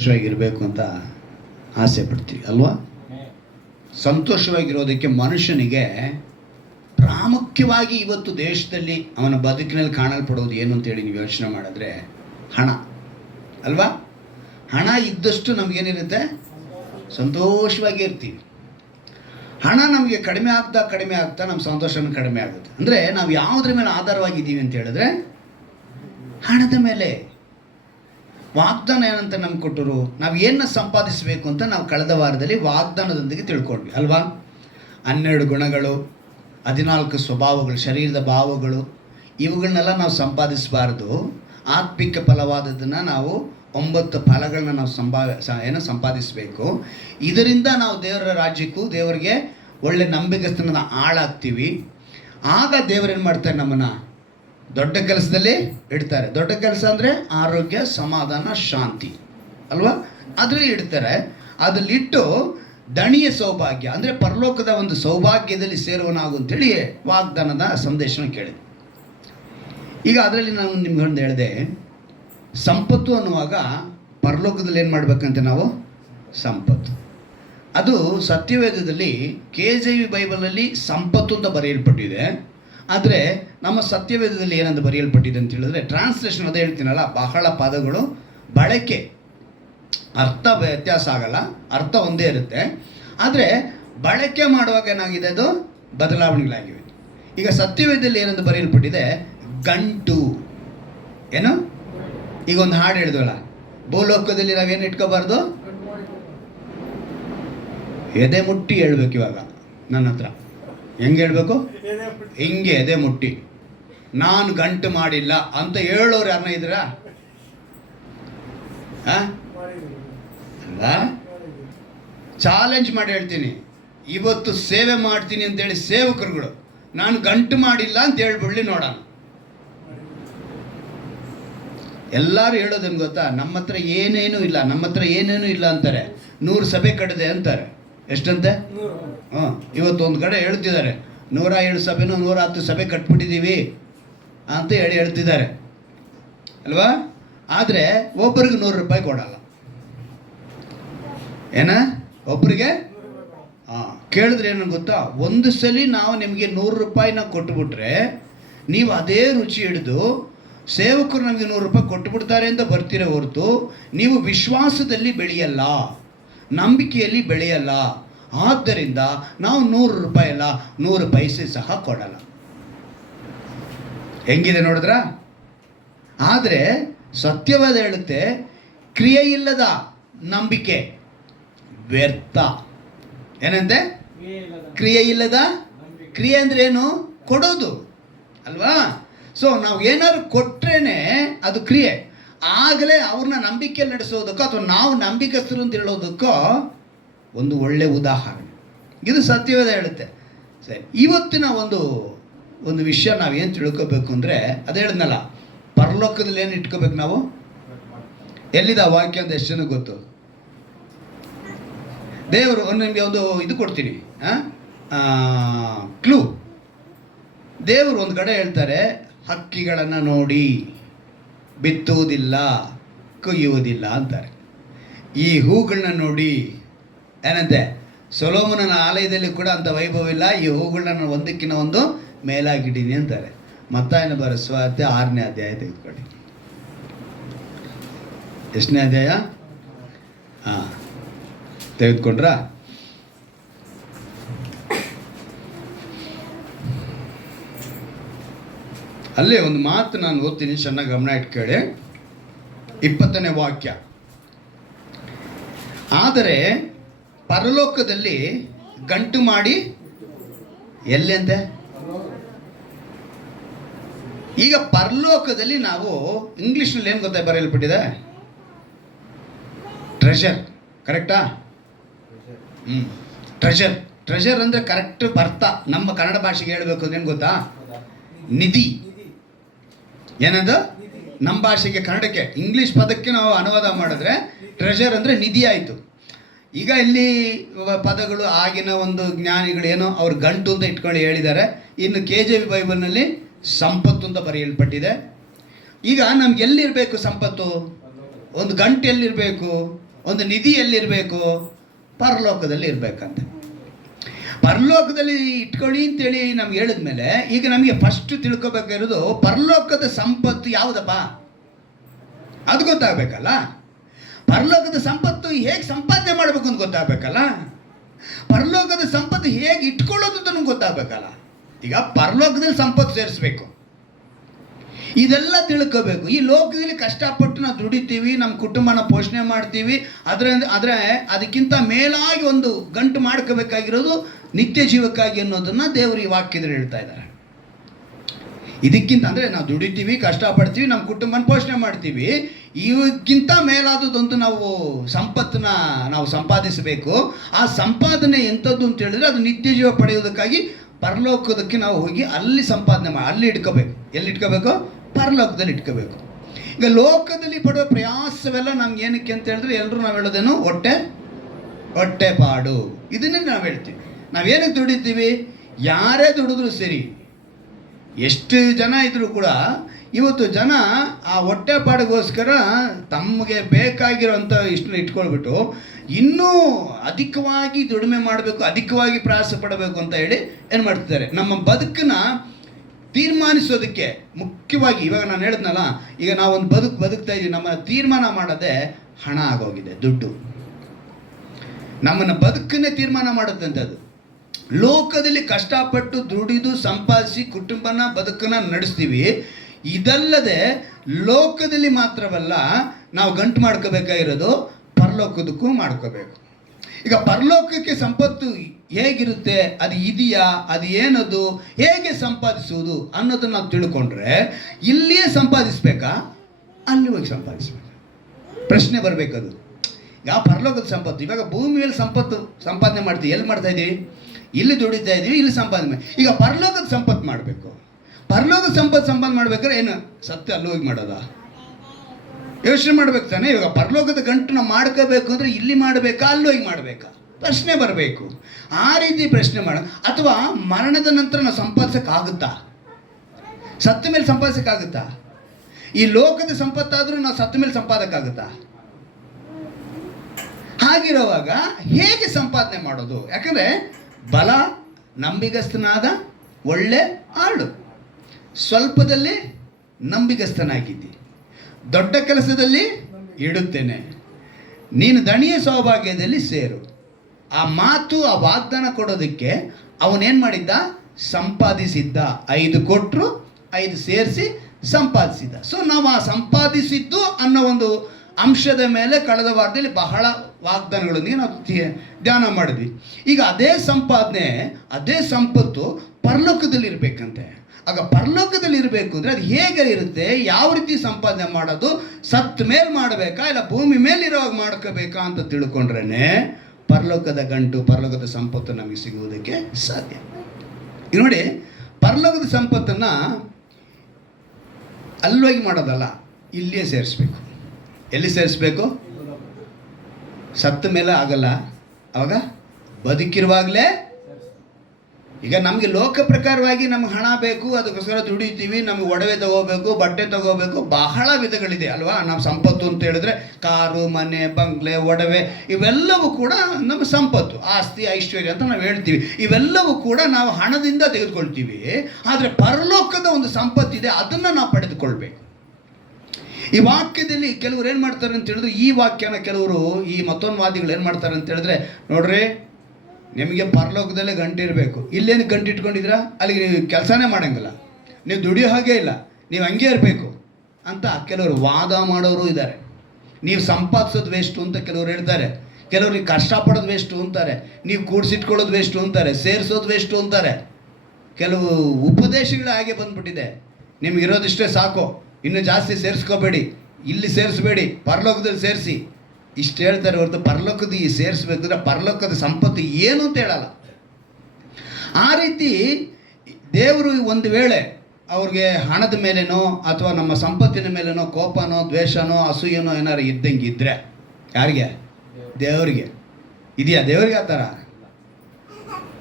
ಸಂತೋಷವಾಗಿರಬೇಕು ಅಂತ ಆಸೆ ಪಡ್ತೀವಿ ಅಲ್ವಾ? ಸಂತೋಷವಾಗಿರೋದಕ್ಕೆ ಮನುಷ್ಯನಿಗೆ ಪ್ರಾಮುಖ್ಯವಾಗಿ ಇವತ್ತು ದೇಶದಲ್ಲಿ ಅವನ ಬದುಕಿನಲ್ಲಿ ಕಾಣಲ್ಪಡೋದು ಏನು ಅಂತೇಳಿ ನೀವು ಯೋಚನೆ ಮಾಡಿದ್ರೆ ಹಣ ಅಲ್ವಾ? ಹಣ ಇದ್ದಷ್ಟು ನಮಗೇನಿರುತ್ತೆ, ಸಂತೋಷವಾಗಿ ಇರ್ತೀವಿ. ಹಣ ನಮಗೆ ಕಡಿಮೆ ಆಗ್ತಾ ನಮ್ಮ ಸಂತೋಷನೂ ಕಡಿಮೆ ಆಗುತ್ತೆ. ಅಂದರೆ ನಾವು ಯಾವುದ್ರ ಮೇಲೆ ಆಧಾರವಾಗಿದ್ದೀವಿ ಅಂತ ಹೇಳಿದ್ರೆ ಹಣದ ಮೇಲೆ. ವಾಗ್ದಾನ ಏನಂತ ನಮ್ಗೆ ಕೊಟ್ಟರು, ನಾವು ಏನನ್ನ ಸಂಪಾದಿಸಬೇಕು ಅಂತ ನಾವು ಕಳೆದ ವಾರದಲ್ಲಿ ವಾಗ್ದಾನದೊಂದಿಗೆ ತಿಳ್ಕೊಂಡ್ವಿ ಅಲ್ವಾ? 12 ಗುಣಗಳು, 14 ಸ್ವಭಾವಗಳು, ಶರೀರದ ಭಾವಗಳು, ಇವುಗಳನ್ನೆಲ್ಲ ನಾವು ಸಂಪಾದಿಸಬಾರ್ದು. ಆತ್ಮಿಕ ಫಲವಾದದನ್ನು ನಾವು 9 ಫಲಗಳನ್ನ ನಾವು ಸಂಪಾದಿಸಬೇಕು. ಇದರಿಂದ ನಾವು ದೇವರ ರಾಜ್ಯಕ್ಕೂ ದೇವರಿಗೆ ಒಳ್ಳೆ ನಂಬಿಕಸ್ತನ ಆಳಾಗ್ತೀವಿ. ಆಗ ದೇವರೇನು ಮಾಡ್ತಾರೆ, ನಮ್ಮನ್ನು ದೊಡ್ಡ ಕೆಲಸದಲ್ಲಿ ಇಡ್ತಾರೆ. ದೊಡ್ಡ ಕೆಲಸ ಅಂದರೆ ಆರೋಗ್ಯ, ಸಮಾಧಾನ, ಶಾಂತಿ ಅಲ್ವಾ? ಅದರಲ್ಲಿ ಇಡ್ತಾರೆ. ಅದರಲ್ಲಿಟ್ಟು ದಣಿಯ ಸೌಭಾಗ್ಯ ಅಂದರೆ ಪರಲೋಕದ ಒಂದು ಸೌಭಾಗ್ಯದಲ್ಲಿ ಸೇರುವನಾಗು ಅಂತೇಳಿ ವಾಗ್ದಾನದ ಸಂದೇಶನ ಕೇಳಿದೆ. ಈಗ ಅದರಲ್ಲಿ ನಾನು ನಿಮ್ಗೆ ಒಂದು ಹೇಳಿದೆ, ಸಂಪತ್ತು ಅನ್ನುವಾಗ ಪರಲೋಕದಲ್ಲಿ ಏನು ಮಾಡಬೇಕಂತ ನಾವು ಸಂಪತ್ತು. ಅದು ಸತ್ಯವೇದದಲ್ಲಿ KJV ಬೈಬಲಲ್ಲಿ ಸಂಪತ್ತು ಅಂತ ಬರೆಯಲ್ಪಟ್ಟಿದೆ. ಆದರೆ ನಮ್ಮ ಸತ್ಯವೇದದಲ್ಲಿ ಏನಂತ ಬರೆಯಲ್ಪಟ್ಟಿದೆ ಅಂತ ಹೇಳಿದ್ರೆ, ಟ್ರಾನ್ಸ್ಲೇಷನ್ ಅದೇ ಹೇಳ್ತೀನಲ್ಲ, ಬಹಳ ಪದಗಳು ಬಳಕೆ, ಅರ್ಥ ವ್ಯತ್ಯಾಸ ಆಗಲ್ಲ, ಅರ್ಥ ಒಂದೇ ಇರುತ್ತೆ. ಆದರೆ ಬಳಕೆ ಮಾಡುವಾಗ ಏನಾಗಿದೆ, ಅದು ಬದಲಾವಣೆಗಳಾಗಿವೆ. ಈಗ ಸತ್ಯವೇದದಲ್ಲಿ ಏನಂತ ಬರೆಯಲ್ಪಟ್ಟಿದೆ, ಗಂಟು ಏನು. ಈಗ ಒಂದು ಹಾಡು ಹೇಳಿದ್ವಲ್ಲ, ಭೂಲೋಕದಲ್ಲಿ ನಾವೇನು ಇಟ್ಕೋಬಾರ್ದು, ಎದೆ ಮುಟ್ಟಿ ಹೇಳ್ಬೇಕು. ಇವಾಗ ನನ್ನ ಹತ್ರ ಹೆಂಗೆ ಹೇಳ್ಬೇಕು, ಹಿಂಗೆ ಎದೆ ಮುಟ್ಟಿ ನಾನು ಗಂಟು ಮಾಡಿಲ್ಲ ಅಂತ ಹೇಳೋರು ಯಾರನ್ನ ಇದ್ರ ಅಲ್ವಾ? ಚಾಲೆಂಜ್ ಮಾಡಿ ಹೇಳ್ತೀನಿ, ಇವತ್ತು ಸೇವೆ ಮಾಡ್ತೀನಿ ಅಂತೇಳಿ ಸೇವಕರುಗಳು ನಾನು ಗಂಟು ಮಾಡಿಲ್ಲ ಅಂತ ಹೇಳ್ಬಿಡ್ಲಿ ನೋಡೋಣ. ಎಲ್ಲರೂ ಹೇಳೋದೇನು ಗೊತ್ತಾ, ನಮ್ಮ ಹತ್ರ ಏನೇನು ಇಲ್ಲ ಅಂತಾರೆ. 100 ಸಭೆ ಕಟ್ಟಿದೆ ಅಂತಾರೆ. ಎಷ್ಟಂತೆ? ಇವತ್ತು ಒಂದು ಕಡೆ ಹೇಳ್ತಿದ್ದಾರೆ, 107 ಸಭೆನೂ 110 ಸಭೆ ಕಟ್ಬಿಟ್ಟಿದ್ದೀವಿ ಅಂತ ಹೇಳ್ತಿದ್ದಾರೆ ಅಲ್ವಾ? ಆದರೆ ಒಬ್ಬರಿಗೆ 100 ರೂಪಾಯಿ ಕೊಡಲ್ಲ. ಒಬ್ಬರಿಗೆ ಕೇಳಿದ್ರೆ ಏನು ಗೊತ್ತಾ, ಒಂದು ಸಲ ನಾವು ನಿಮಗೆ 100 ರೂಪಾಯಿನ ಕೊಟ್ಟುಬಿಟ್ರೆ ನೀವು ಅದೇ ರುಚಿ ಹಿಡಿದು ಸೇವಕರು ನಮಗೆ 100 ರೂಪಾಯಿ ಕೊಟ್ಟುಬಿಡ್ತಾರೆ ಅಂತ ಬರ್ತೀರ ಹೊರತು ನೀವು ವಿಶ್ವಾಸದಲ್ಲಿ ಬೆಳೆಯಲ್ಲ, ನಂಬಿಕೆಯಲ್ಲಿ ಬೆಳೆಯಲ್ಲ. ಆದ್ದರಿಂದ ನಾವು 100 ರೂಪಾಯಿ ಅಲ್ಲ, 100 ಪೈಸೆ ಸಹ ಕೊಡಲ್ಲ. ಹೆಂಗಿದೆ ನೋಡಿದ್ರ? ಆದರೆ ಸತ್ಯವಾದ ಹೇಳುತ್ತೆ, ಕ್ರಿಯೆ ಇಲ್ಲದ ನಂಬಿಕೆ ವ್ಯರ್ಥ. ಏನಂತೆ? ಕ್ರಿಯೆ ಇಲ್ಲದ. ಕ್ರಿಯೆ ಅಂದ್ರೆ ಏನು? ಕೊಡೋದು ಅಲ್ವಾ? ಸೊ ನಾವು ಏನಾದ್ರು ಕೊಟ್ರೇನೆ ಅದು ಕ್ರಿಯೆ. ಆಗಲೇ ಅವ್ರನ್ನ ನಂಬಿಕೆಯಲ್ಲಿ ನಡೆಸೋದಕ್ಕೋ ಅಥವಾ ನಾವು ನಂಬಿಕಸ್ಥರು ಅಂತ ಹೇಳೋದಕ್ಕೋ ಒಂದು ಒಳ್ಳೆ ಉದಾಹರಣೆ. ಇದು ಸತ್ಯವೇದ ಹೇಳುತ್ತೆ. ಸರಿ, ಇವತ್ತಿನ ಒಂದು ವಿಷಯ ನಾವೇನು ತಿಳ್ಕೋಬೇಕು ಅಂದರೆ, ಅದು ಹೇಳಿದ್ನಲ್ಲ, ಪರಲೋಕದಲ್ಲಿ ಏನು ಇಟ್ಕೋಬೇಕು ನಾವು. ಎಲ್ಲಿದೆ ಆ ವಾಕ್ಯ ಅಂತ ಎಷ್ಟು ಜನಕ್ಕೆ ಗೊತ್ತು? ದೇವರು ನಿಮಗೆ ಒಂದು ಇದು ಕೊಡ್ತೀನಿ, ಕ್ಲೂ. ದೇವರು ಒಂದು ಕಡೆ ಹೇಳ್ತಾರೆ, ಹಕ್ಕಿಗಳನ್ನು ನೋಡಿ ಬಿತ್ತುವುದಿಲ್ಲ, ಕೊಯ್ಯುವುದಿಲ್ಲ ಅಂತಾರೆ. ಈ ಹೂಗಳನ್ನ ನೋಡಿ ಏನಂತೆ, ಸೊಲೊಮೋನನ ಆಲಯದಲ್ಲಿ ಕೂಡ ಅಂಥ ವೈಭವ ಇಲ್ಲ, ಈ ಹೂಗಳನ್ನ ಒಂದಕ್ಕಿಂತ ಒಂದು ಮೇಲಾಗಿದ್ದೀನಿ ಅಂತಾರೆ. ಮತ್ತಾಯನ ಬರೆಸುವಾರ್ತೆ 6ನೇ ಅಧ್ಯಾಯ ತೆಗೆದುಕೊಳ್ಳಿ. ಎಷ್ಟನೇ ಅಧ್ಯಾಯ? ತೆಗೆದುಕೊಂಡ್ರ? ಅಲ್ಲೇ ಒಂದು ಮಾತು ನಾನು ಓದ್ತೀನಿ, ಚೆನ್ನಾಗಿ ಗಮನ ಇಟ್ಕೊಳ್ಳಿ. 20ನೇ ವಾಕ್ಯ. ಆದರೆ ಪರಲೋಕದಲ್ಲಿ ಗಂಟು ಮಾಡಿ ಎಲ್ಲಿ ಅಂತೆ? ಈಗ ಪರಲೋಕದಲ್ಲಿ ನಾವು ಇಂಗ್ಲಿಷ್ನಲ್ಲಿ ಏನು ಗೊತ್ತಾ ಬರೆಯಲ್ಪಟ್ಟಿದೆ? ಟ್ರೆಷರ್. ಕರೆಕ್ಟಾ? ಟ್ರೆಷರ್ ಅಂದರೆ ಕರೆಕ್ಟ್ ಅರ್ಥ ನಮ್ಮ ಕನ್ನಡ ಭಾಷೆಗೆ ಹೇಳಬೇಕು ಅಂದ್ರೆ ಏನು ಗೊತ್ತಾ? ನಿಧಿ. ಏನದು? ನಮ್ಮ ಭಾಷೆಗೆ, ಕನ್ನಡಕ್ಕೆ, ಇಂಗ್ಲೀಷ್ ಪದಕ್ಕೆ ನಾವು ಅನುವಾದ ಮಾಡಿದ್ರೆ ಟ್ರೆಷರ್ ಅಂದರೆ ನಿಧಿ ಆಯಿತು. ಈಗ ಇಲ್ಲಿ ಪದಗಳು ಆಗಿನ ಒಂದು ಜ್ಞಾನಿಗಳು ಏನೋ ಅವ್ರು ಗಂಟು ಅಂತ ಇಟ್ಕೊಂಡು ಹೇಳಿದ್ದಾರೆ. ಇನ್ನು KJV ಬೈಬಲ್ನಲ್ಲಿ ಸಂಪತ್ತು ಅಂತ ಬರೆಯಲ್ಪಟ್ಟಿದೆ. ಈಗ ನಮ್ಗೆ ಎಲ್ಲಿರಬೇಕು ಸಂಪತ್ತು? ಒಂದು ಗಂಟು ಎಲ್ಲಿರಬೇಕು? ಒಂದು ನಿಧಿ ಎಲ್ಲಿರಬೇಕು? ಪರಲೋಕದಲ್ಲಿ ಇರಬೇಕಂತೆ. ಪರಲೋಕದಲ್ಲಿ ಇಟ್ಕೊಳ್ಳಿ ಅಂತೇಳಿ ನಮ್ಗೆ ಹೇಳಿದ್ಮೇಲೆ ಈಗ ನಮಗೆ ಫಸ್ಟ್ ತಿಳ್ಕೊಬೇಕಾಗಿರೋದು ಪರಲೋಕದ ಸಂಪತ್ತು ಯಾವುದಪ್ಪ ಅದು ಗೊತ್ತಾಗಬೇಕಲ್ಲ. ಪರಲೋಕದ ಸಂಪತ್ತು ಹೇಗೆ ಸಂಪಾದನೆ ಮಾಡಬೇಕು ಅಂತ ಗೊತ್ತಾಗಬೇಕಲ್ಲ. ಪರಲೋಕದ ಸಂಪತ್ತು ಹೇಗೆ ಇಟ್ಕೊಳ್ಳೋದು ಅಂತ ನಮ್ಗೆ ಗೊತ್ತಾಗಬೇಕಲ್ಲ. ಈಗ ಪರಲೋಕದಲ್ಲಿ ಸಂಪತ್ತು ಸೇರಿಸ್ಬೇಕು, ಇದೆಲ್ಲ ತಿಳ್ಕೋಬೇಕು. ಈ ಲೋಕದಲ್ಲಿ ಕಷ್ಟಪಟ್ಟು ನಾವು ದುಡಿತೀವಿ, ನಮ್ಮ ಕುಟುಂಬನ ಪೋಷಣೆ ಮಾಡ್ತೀವಿ. ಆದರೆ ಅದಕ್ಕಿಂತ ಮೇಲಾಗಿ ಒಂದು ಗಂಟು ಮಾಡ್ಕೋಬೇಕಾಗಿರೋದು ನಿತ್ಯ ಜೀವಕ್ಕಾಗಿ ಅನ್ನೋದನ್ನು ದೇವರು ಈ ವಾಕ್ಯದಲ್ಲಿ ಹೇಳ್ತಾ ಇದ್ದಾರೆ. ಇದಕ್ಕಿಂತ ಅಂದರೆ ನಾವು ದುಡಿತೀವಿ, ಕಷ್ಟಪಡ್ತೀವಿ, ನಮ್ಮ ಕುಟುಂಬನ ಪೋಷಣೆ ಮಾಡ್ತೀವಿ, ಇವಕ್ಕಿಂತ ಮೇಲಾದದಂತೂ ನಾವು ಸಂಪತ್ತನ್ನ ನಾವು ಸಂಪಾದಿಸಬೇಕು. ಆ ಸಂಪಾದನೆ ಎಂಥದ್ದು ಅಂತ ಹೇಳಿದ್ರೆ ಅದು ನಿತ್ಯ ಜೀವ ಪಡೆಯೋದಕ್ಕಾಗಿ ಪರಲೋಕದಕ್ಕೆ ನಾವು ಹೋಗಿ ಅಲ್ಲಿ ಸಂಪಾದನೆ ಅಲ್ಲಿ ಇಟ್ಕೋಬೇಕು. ಎಲ್ಲಿ ಇಟ್ಕೋಬೇಕು? ಪರಲೋಕದಲ್ಲಿ ಇಟ್ಕೋಬೇಕು. ಈಗ ಲೋಕದಲ್ಲಿ ಪಡುವ ಪ್ರಯಾಸವೆಲ್ಲ ನಮ್ಗೆ ಏನಕ್ಕೆ ಅಂತ ಹೇಳಿದ್ರೆ ಎಲ್ಲರೂ ನಾವು ಹೇಳೋದೇನು? ಹೊಟ್ಟೆ ಪಾಡು. ಇದನ್ನೇ ನಾವು ಹೇಳ್ತೀವಿ. ನಾವೇನಕ್ಕೆ ದುಡಿತೀವಿ? ಯಾರೇ ದುಡಿದ್ರು ಸರಿ, ಎಷ್ಟು ಜನ ಇದ್ರೂ ಕೂಡ ಇವತ್ತು ಜನ ಆ ಹೊಟ್ಟೆಪಾಡಿಗೋಸ್ಕರ ತಮಗೆ ಬೇಕಾಗಿರೋಂಥ ಇಷ್ಟನ್ನ ಇಟ್ಕೊಳ್ಬಿಟ್ಟು ಇನ್ನೂ ಅಧಿಕವಾಗಿ ದುಡಿಮೆ ಮಾಡಬೇಕು, ಅಧಿಕವಾಗಿ ಪ್ರಯಾಸ ಪಡಬೇಕು ಅಂತ ಹೇಳಿ ಏನು ಮಾಡ್ತಿದ್ದಾರೆ? ನಮ್ಮ ಬದುಕನ್ನ ತೀರ್ಮಾನಿಸೋದಕ್ಕೆ ಮುಖ್ಯವಾಗಿ ಇವಾಗ ನಾನು ಹೇಳಿದ್ನಲ್ಲ, ಈಗ ನಾವೊಂದು ಬದುಕ್ತಾ ಇದ್ದೀವಿ, ನಮ್ಮನ್ನು ತೀರ್ಮಾನ ಮಾಡೋದೇ ಹಣ ಆಗೋಗಿದೆ, ದುಡ್ಡು. ನಮ್ಮನ್ನು ಬದುಕನ್ನೇ ತೀರ್ಮಾನ ಮಾಡುತ್ತಂಥದ್ದು. ಲೋಕದಲ್ಲಿ ಕಷ್ಟಪಟ್ಟು ದುಡಿದು ಸಂಪಾದಿಸಿ ಕುಟುಂಬನ ಬದುಕನ್ನು ನಡೆಸ್ತೀವಿ. ಇದಲ್ಲದೆ ಲೋಕದಲ್ಲಿ ಮಾತ್ರವಲ್ಲ ನಾವು ಗಂಟು ಮಾಡ್ಕೋಬೇಕಾಗಿರೋದು ಪರಲೋಕದಕ್ಕೂ ಮಾಡ್ಕೋಬೇಕು. ಈಗ ಪರಲೋಕಕ್ಕೆ ಸಂಪತ್ತು ಹೇಗಿರುತ್ತೆ, ಅದು ಇದೆಯಾ, ಅದು ಏನದು, ಹೇಗೆ ಸಂಪಾದಿಸುವುದು ಅನ್ನೋದನ್ನು ನಾವು ತಿಳ್ಕೊಂಡ್ರೆ ಇಲ್ಲಿಯೇ ಸಂಪಾದಿಸ್ಬೇಕಾ, ಅಲ್ಲಿ ಹೋಗಿ ಸಂಪಾದಿಸ್ಬೇಕಾ? ಪ್ರಶ್ನೆ ಬರಬೇಕದು. ಈಗ ಪರಲೋಕದ ಸಂಪತ್ತು, ಇವಾಗ ಭೂಮಿ ಮೇಲೆ ಸಂಪಾದನೆ ಮಾಡ್ತೀವಿ. ಎಲ್ಲಿ ಮಾಡ್ತಾ ಇದ್ದೀವಿ? ಇಲ್ಲಿ ದುಡಿತಾ ಇದ್ದೀವಿ, ಇಲ್ಲಿ ಸಂಪಾದನೆ. ಈಗ ಪರಲೋಕದ ಸಂಪತ್ತು ಮಾಡಬೇಕು. ಪರಲೋಕದ ಸಂಪಾದನೆ ಮಾಡ್ಬೇಕಾದ್ರೆ ಏನು ಸತ್ಯ ಅಲ್ಲಿ ಹೋಗಿ ಮಾಡೋದಾ? ಯೋಚನೆ ಮಾಡ್ಬೇಕು ತಾನೆ. ಇವಾಗ ಪರಲೋಕದ ಗಂಟು ನಾವು ಮಾಡ್ಕೋಬೇಕು ಅಂದರೆ ಇಲ್ಲಿ ಮಾಡಬೇಕಾ, ಅಲ್ಲಿ ಹೋಗಿ ಮಾಡಬೇಕಾ? ಪ್ರಶ್ನೆ ಬರಬೇಕು. ಆ ರೀತಿ ಪ್ರಶ್ನೆ ಮಾಡ, ಅಥವಾ ಮರಣದ ನಂತರ ನಾವು ಸಂಪಾದಿಸೋಕ್ಕಾಗುತ್ತಾ? ಸತ್ತ ಮೇಲೆ ಸಂಪಾದಿಸೋಕ್ಕಾಗುತ್ತಾ? ಈ ಲೋಕದ ಸಂಪತ್ತಾದರೂ ನಾವು ಸತ್ತ ಮೇಲೆ ಸಂಪಾದಕ್ಕಾಗುತ್ತಾ? ಹಾಗಿರುವಾಗ ಹೇಗೆ ಸಂಪಾದನೆ ಮಾಡೋದು? ಯಾಕಂದರೆ ಬಲ ನಂಬಿಗಸ್ತನಾದ ಒಳ್ಳೆ ಆಳು, ಸ್ವಲ್ಪದಲ್ಲಿ ನಂಬಿಗಸ್ತನಾಗಿದ್ದಿ, ದೊಡ್ಡ ಕೆಲಸದಲ್ಲಿ ಇಡುತ್ತೇನೆ, ನೀನು ದಣಿಯ ಸೌಭಾಗ್ಯದಲ್ಲಿ ಸೇರು. ಆ ಮಾತು, ಆ ವಾಗ್ದಾನ ಕೊಡೋದಕ್ಕೆ ಅವನೇನು ಮಾಡಿದ್ದ? ಸಂಪಾದಿಸಿದ್ದ. 5 ಕೊಟ್ಟರು, 5 ಸೇರಿಸಿ ಸಂಪಾದಿಸಿದ್ದ. ಸೊ ನಾವು ಆ ಸಂಪಾದಿಸಿದ್ದು ಅನ್ನೋ ಒಂದು ಅಂಶದ ಮೇಲೆ ಕಳೆದ ವಾರದಲ್ಲಿ ಬಹಳ ವಾಗ್ದಾನಗಳೊಂದಿಗೆ ನಾವು ಧ್ಯಾನ ಮಾಡಿದ್ವಿ. ಈಗ ಅದೇ ಸಂಪಾದನೆ, ಅದೇ ಸಂಪತ್ತು ಪರಲೋಕದಲ್ಲಿ ಇರಬೇಕಂತೆ. ಆಗ ಪರಲೋಕದಲ್ಲಿ ಇರಬೇಕು ಅಂದರೆ ಅದು ಹೇಗೆ ಇರುತ್ತೆ, ಯಾವ ರೀತಿ ಸಂಪಾದನೆ ಮಾಡೋದು, ಸತ್ತ ಮೇಲೆ ಮಾಡಬೇಕಾ ಇಲ್ಲ ಭೂಮಿ ಮೇಲೆ ಇರೋವಾಗ ಮಾಡ್ಕೋಬೇಕಾ ಅಂತ ತಿಳ್ಕೊಂಡ್ರೇ ಪರಲೋಕದ ಗಂಟು, ಪರಲೋಕದ ಸಂಪತ್ತು ನಮಗೆ ಸಿಗುವುದಕ್ಕೆ ಸಾಧ್ಯ. ಈಗ ನೋಡಿ, ಪರಲೋಕದ ಸಂಪತ್ತನ್ನು ಅಲ್ಲೋಗಿ ಮಾಡೋದಲ್ಲ, ಇಲ್ಲಿಯೇ ಸೇರಿಸ್ಬೇಕು. ಎಲ್ಲಿ ಸೇರಿಸ್ಬೇಕು? ಸತ್ತ ಮೇಲೆ ಆಗಲ್ಲ, ಅವಾಗ ಬದುಕಿರುವಾಗಲೇ. ಈಗ ನಮಗೆ ಲೋಕ ಪ್ರಕಾರವಾಗಿ ನಮ್ಗೆ ಹಣ ಬೇಕು, ಅದಕ್ಕೋಸ್ಕರ ದುಡಿತೀವಿ, ನಮಗೆ ಒಡವೆ ತಗೋಬೇಕು, ಬಟ್ಟೆ ತಗೋಬೇಕು, ಬಹಳ ವಿಧಗಳಿದೆ ಅಲ್ವಾ? ನಾವು ಸಂಪತ್ತು ಅಂತ ಹೇಳಿದ್ರೆ ಕಾರು, ಮನೆ, ಬಂಗ್ಲೆ, ಒಡವೆ ಇವೆಲ್ಲವೂ ಕೂಡ ನಮ್ಮ ಸಂಪತ್ತು, ಆಸ್ತಿ, ಐಶ್ವರ್ಯ ಅಂತ ನಾವು ಹೇಳ್ತೀವಿ. ಇವೆಲ್ಲವೂ ಕೂಡ ನಾವು ಹಣದಿಂದ ತೆಗೆದುಕೊಳ್ತೀವಿ. ಆದರೆ ಪರಲೋಕದ ಒಂದು ಸಂಪತ್ತಿದೆ, ಅದನ್ನು ನಾವು ಪಡೆದುಕೊಳ್ಬೇಕು. ಈ ವಾಕ್ಯದಲ್ಲಿ ಕೆಲವರು ಏನು ಮಾಡ್ತಾರೆ ಅಂತ ಹೇಳಿದ್ರೆ, ಈ ವಾಕ್ಯನ ಕೆಲವರು, ಈ ಮತೋನ್ವಾದಿಗಳು ಏನು ಮಾಡ್ತಾರೆ ಅಂತ ಹೇಳಿದ್ರೆ, ನೋಡ್ರಿ ನಿಮಗೆ ಪರಲೋಕದಲ್ಲೇ ಗಂಟು ಇರಬೇಕು, ಇಲ್ಲೇನು ಗಂಟು ಇಟ್ಕೊಂಡಿದ್ದೀರಾ, ಅಲ್ಲಿಗೆ ನೀವು ಕೆಲಸನೇ ಮಾಡೋಂಗಿಲ್ಲ, ನೀವು ದುಡಿಯೋ ಹಾಗೆ ಇಲ್ಲ, ನೀವು ಹಂಗೆ ಇರಬೇಕು ಅಂತ ಕೆಲವರು ವಾದ ಮಾಡೋರು ಇದ್ದಾರೆ. ನೀವು ಸಂಪಾದಿಸೋದು ವೇಸ್ಟು ಅಂತ ಕೆಲವರು ಹೇಳ್ತಾರೆ, ಕೆಲವರು ನೀವು ಕಷ್ಟಪಡೋದು ವೇಸ್ಟು ಅಂತಾರೆ, ನೀವು ಕೂಡಿಸಿಟ್ಕೊಳ್ಳೋದು ವೇಸ್ಟು ಅಂತಾರೆ, ಸೇರಿಸೋದು ವೇಸ್ಟು ಅಂತಾರೆ. ಕೆಲವು ಉಪದೇಶಗಳು ಹಾಗೆ ಬಂದ್ಬಿಟ್ಟಿದೆ. ನಿಮಗಿರೋದಿಷ್ಟೇ ಸಾಕು, ಇನ್ನೂ ಜಾಸ್ತಿ ಸೇರಿಸ್ಕೋಬೇಡಿ, ಇಲ್ಲಿ ಸೇರಿಸ್ಬೇಡಿ, ಪರಲೋಕದಲ್ಲಿ ಸೇರಿಸಿ, ಇಷ್ಟು ಹೇಳ್ತಾರೆ ಹೊರತು ಪರಲೋಕದ ಈ ಸೇರಿಸ್ಬೇಕಂದ್ರೆ ಪರಲೋಕದ ಸಂಪತ್ತು ಏನು ಅಂತ ಹೇಳಲ್ಲ. ಆ ರೀತಿ ದೇವರು ಒಂದು ವೇಳೆ ಅವ್ರಿಗೆ ಹಣದ ಮೇಲೇನೋ ಅಥವಾ ನಮ್ಮ ಸಂಪತ್ತಿನ ಮೇಲೇನೋ ಕೋಪನೋ, ದ್ವೇಷನೋ, ಅಸೂಯನೋ ಏನಾರು ಇದ್ದಂಗೆ ಇದ್ದರೆ, ಯಾರಿಗೆ? ದೇವರಿಗೆ. ಇದೆಯಾ ದೇವರಿಗೆ ಆ ಥರ?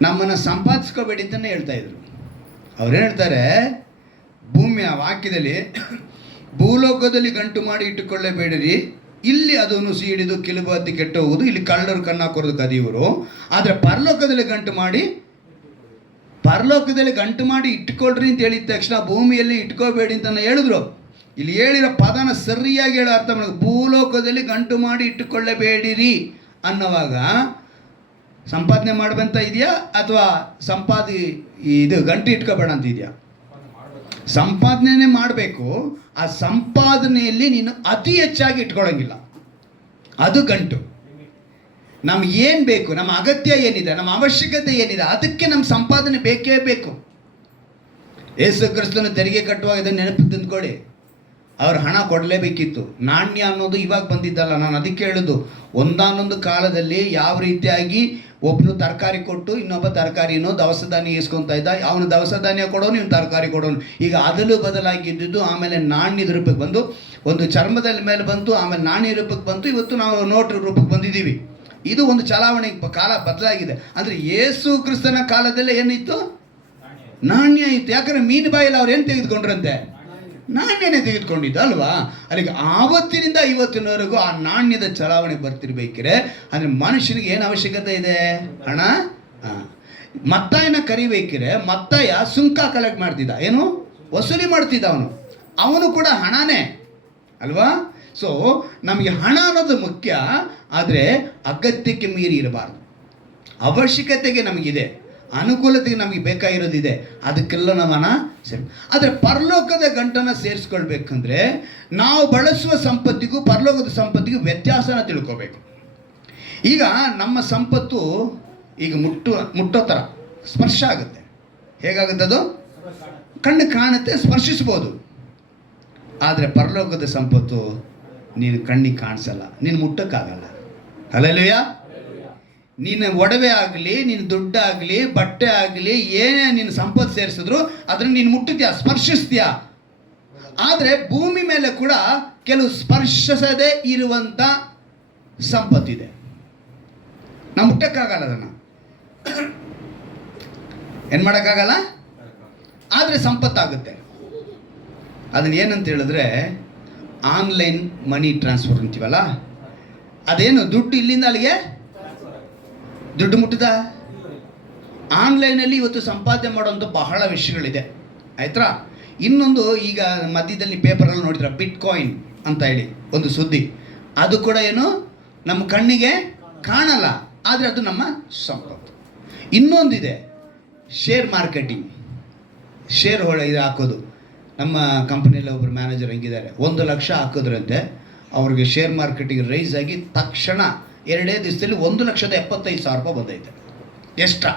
ನಮ್ಮನ್ನು ಸಂಪಾದಿಸ್ಕೋಬೇಡಿ ಅಂತಲೇ ಹೇಳ್ತಾಯಿದ್ರು. ಅವ್ರು ಹೇಳ್ತಾರೆ ಭೂಮಿಯ ವಾಕ್ಯದಲ್ಲಿ, ಭೂಲೋಕದಲ್ಲಿ ಗಂಟು ಮಾಡಿ ಇಟ್ಟುಕೊಳ್ಳಬೇಡಿರಿ, ಇಲ್ಲಿ ಅದು ನುಸಿ ಹಿಡಿದು ಕಿಲುಬು ಹತ್ತಿ ಕೆಟ್ಟು ಹೋಗುವುದು, ಇಲ್ಲಿ ಕಳ್ಳರು ಕಣ್ಣಾಕೋದು ಕದಿಯುವರು. ಆದರೆ ಪರಲೋಕದಲ್ಲಿ ಗಂಟು ಮಾಡಿ ಇಟ್ಕೊಳ್ರಿ ಅಂತ ಹೇಳಿದ ತಕ್ಷಣ ಭೂಮಿಯಲ್ಲಿ ಇಟ್ಕೋಬೇಡಿ ಅಂತ ಹೇಳಿದ್ರು. ಇಲ್ಲಿ ಹೇಳಿರೋ ಪದನ ಸರಿಯಾಗಿ ಹೇಳೋ ಅರ್ಥ ಮಾಡಿ, ಭೂಲೋಕದಲ್ಲಿ ಗಂಟು ಮಾಡಿ ಇಟ್ಟುಕೊಳ್ಳಬೇಡಿರಿ ಅನ್ನುವಾಗ ಸಂಪಾದನೆ ಮಾಡಬಂತ ಇದೆಯಾ ಅಥವಾ ಇದು ಗಂಟು ಇಟ್ಕೋಬೇಡ ಅಂತ ಇದೆಯಾ? ಸಂಪಾದನೆ ಮಾಡಬೇಕು. ಆ ಸಂಪಾದನೆಯಲ್ಲಿ ನೀನು ಅತಿ ಹೆಚ್ಚಾಗಿ ಇಟ್ಕೊಳ್ಳೋಂಗಿಲ್ಲ, ಅದು ಗಂಟು. ನಮ್ಗೆ ಏನು ಬೇಕು, ನಮ್ಮ ಅಗತ್ಯ ಏನಿದೆ, ನಮ್ಮ ಅವಶ್ಯಕತೆ ಏನಿದೆ, ಅದಕ್ಕೆ ನಮ್ಮ ಸಂಪಾದನೆ ಬೇಕೇ ಬೇಕು. ಯೇಸು ಕ್ರಿಸ್ತನ ತೆರಿಗೆ ಕಟ್ಟುವಾಗ ಇದನ್ನು ನೆನಪು ತಂದುಕೊಳ್ಳಿ, ಅವ್ರು ಹಣ ಕೊಡಲೇಬೇಕಿತ್ತು. ನಾಣ್ಯ ಅನ್ನೋದು ಇವಾಗ ಬಂದಿದ್ದಲ್ಲ. ನಾನು ಅದಕ್ಕೆ ಹೇಳೋದು, ಒಂದಾನೊಂದು ಕಾಲದಲ್ಲಿ ಯಾವ ರೀತಿಯಾಗಿ ಒಬ್ಬನು ತರಕಾರಿ ಕೊಟ್ಟು ಇನ್ನೊಬ್ಬ ತರಕಾರಿನೋ ದವಸ ಧಾನ್ಯ ಇಸ್ಕೊತಾ ಇದ್ದ. ಅವನು ದವಸ ಧಾನ್ಯ ಕೊಡೋನು, ಇವನು ತರಕಾರಿ ಕೊಡೋನು. ಈಗ ಅದಲು ಬದಲಾಗಿದ್ದು ಆಮೇಲೆ ನಾಣ್ಯದ ರೂಪಕ್ಕೆ ಬಂದು, ಒಂದು ಚರ್ಮದಲ್ಲಿ ಮೇಲೆ ಬಂತು, ಆಮೇಲೆ ನಾಣ್ಯ ರೂಪಕ್ಕೆ ಬಂತು, ಇವತ್ತು ನಾವು ನೋಟ್ ರೂಪಕ್ಕೆ ಬಂದಿದ್ದೀವಿ. ಇದು ಒಂದು ಚಲಾವಣೆ, ಕಾಲ ಬದಲಾಗಿದೆ. ಅಂದರೆ ಯೇಸು ಕ್ರಿಸ್ತನ ಕಾಲದಲ್ಲೇ ಏನಿತ್ತು? ನಾಣ್ಯ ಇತ್ತು. ಯಾಕಂದರೆ ಮೀನು ಬಾಯಲ್ಲಿ ಅವ್ರು ಏನು ತೆಗೆದುಕೊಂಡ್ರಂತೆ? ನಾಣ್ಯನೇ ತೆಗೆದುಕೊಂಡಿದ್ದು ಅಲ್ವಾ? ಅಲ್ಲಿಗೆ ಆವತ್ತಿನಿಂದ ಇವತ್ತಿನವರೆಗೂ ಆ ನಾಣ್ಯದ ಚಲಾವಣೆ ಬರ್ತಿರ್ಬೇಕಿದ್ರೆ, ಅಂದರೆ ಮನುಷ್ಯನಿಗೆ ಏನು ಅವಶ್ಯಕತೆ ಇದೆ? ಹಣ. ಮತ್ತಾಯನ ಕರಿಬೇಕಿದ್ರೆ ಮತ್ತಾಯ ಸುಂಕ ಕಲೆಕ್ಟ್ ಮಾಡ್ತಿದ್ದ, ಏನು ವಸೂಲಿ ಮಾಡ್ತಿದ್ದ. ಅವನು ಕೂಡ ಹಣನೇ ಅಲ್ವಾ? ಸೊ ನಮಗೆ ಹಣ ಅನ್ನೋದು ಮುಖ್ಯ, ಆದರೆ ಅಗತ್ಯಕ್ಕೆ ಮೀರಿ ಇರಬಾರ್ದು. ಅವಶ್ಯಕತೆಗೆ ನಮಗಿದೆ, ಅನುಕೂಲತೆಗೆ ನಮಗೆ ಬೇಕಾಗಿರೋದಿದೆ, ಅದಕ್ಕೆಲ್ಲ ನಾವು ಹಣ ಸೇರಿ. ಆದರೆ ಪರಲೋಕದ ಗಂಟನ್ನು ಸೇರಿಸ್ಕೊಳ್ಬೇಕಂದ್ರೆ ನಾವು ಬಳಸುವ ಸಂಪತ್ತಿಗೂ ಪರಲೋಕದ ಸಂಪತ್ತಿಗೂ ವ್ಯತ್ಯಾಸನ ತಿಳ್ಕೋಬೇಕು. ಈಗ ನಮ್ಮ ಸಂಪತ್ತು ಈಗ ಮುಟ್ಟೋ ಥರ ಸ್ಪರ್ಶ ಆಗುತ್ತೆ. ಹೇಗಾಗುತ್ತೆ? ಅದು ಕಣ್ಣು ಕಾಣುತ್ತೆ, ಸ್ಪರ್ಶಿಸ್ಬೋದು. ಆದರೆ ಪರಲೋಕದ ಸಂಪತ್ತು ನೀನು ಕಣ್ಣಿಗೆ ಕಾಣಿಸಲ್ಲ, ನೀನು ಮುಟ್ಟಕ್ಕಾಗಲ್ಲ. ಹಲ್ಲೆಲೂಯಾ. ನೀನು ಒಡವೆ ಆಗಲಿ, ನೀನು ದುಡ್ಡಾಗಲಿ, ಬಟ್ಟೆ ಆಗಲಿ, ಏನೇ ನೀನು ಸಂಪತ್ತು ಸೇರಿಸಿದ್ರು ಅದನ್ನು ನೀನು ಮುಟ್ಟುತ್ತೀಯಾ, ಸ್ಪರ್ಶಿಸ್ತೀಯಾ. ಆದರೆ ಭೂಮಿ ಮೇಲೆ ಕೂಡ ಕೆಲವು ಸ್ಪರ್ಶಿಸದೇ ಇರುವಂಥ ಸಂಪತ್ತಿದೆ, ನಾವು ಮುಟ್ಟಕ್ಕಾಗಲ್ಲ, ಅದನ್ನು ಏನು ಮಾಡೋಕ್ಕಾಗಲ್ಲ. ಆದರೆ ಸಂಪತ್ತಾಗುತ್ತೆ. ಅದನ್ನ ಏನಂತ ಹೇಳಿದ್ರೆ ಆನ್ಲೈನ್ ಮನಿ ಟ್ರಾನ್ಸ್ಫರ್ ಅಂತೀವಲ್ಲ, ಅದೇನು ದುಡ್ಡು ಇಲ್ಲಿಂದ ಅಲ್ಲಿಗೆ ದುಡ್ಡು ಮುಟ್ಟದ. ಆನ್ಲೈನಲ್ಲಿ ಇವತ್ತು ಸಂಪಾದನೆ ಮಾಡೋಂಥ ಬಹಳ ವಿಷಯಗಳಿದೆ, ಆಯ್ತಾ? ಇನ್ನೊಂದು, ಈಗ ಮಧ್ಯದಲ್ಲಿ ಪೇಪರಲ್ಲಿ ನೋಡಿದ್ರೆ ಬಿಟ್ಕಾಯಿನ್ ಅಂತ ಹೇಳಿ ಒಂದು ಸುದ್ದಿ, ಅದು ಕೂಡ ಏನು ನಮ್ಮ ಕಣ್ಣಿಗೆ ಕಾಣಲ್ಲ, ಆದರೆ ಅದು ನಮ್ಮ ಸಂಪತ್ತು. ಇನ್ನೊಂದಿದೆ ಶೇರ್ ಮಾರ್ಕೆಟಿಂಗ್, ಶೇರ್ ಇದು ಹಾಕೋದು. ನಮ್ಮ ಕಂಪನಿಯಲ್ಲಿ ಒಬ್ಬರು ಮ್ಯಾನೇಜರ್ ಹೆಂಗಿದ್ದಾರೆ, 1 ಲಕ್ಷ ಹಾಕಿದ್ರಂತೆ, ಅವ್ರಿಗೆ ಶೇರ್ ಮಾರ್ಕೆಟಿಂಗ್ ರೈಸ್ ಆಗಿ ತಕ್ಷಣ 2 ದಿವಸದಲ್ಲಿ 1,75,000 ರೂಪಾಯಿ ಬಂದೈತೆ. ಎಕ್ಸ್ಟ್ರಾ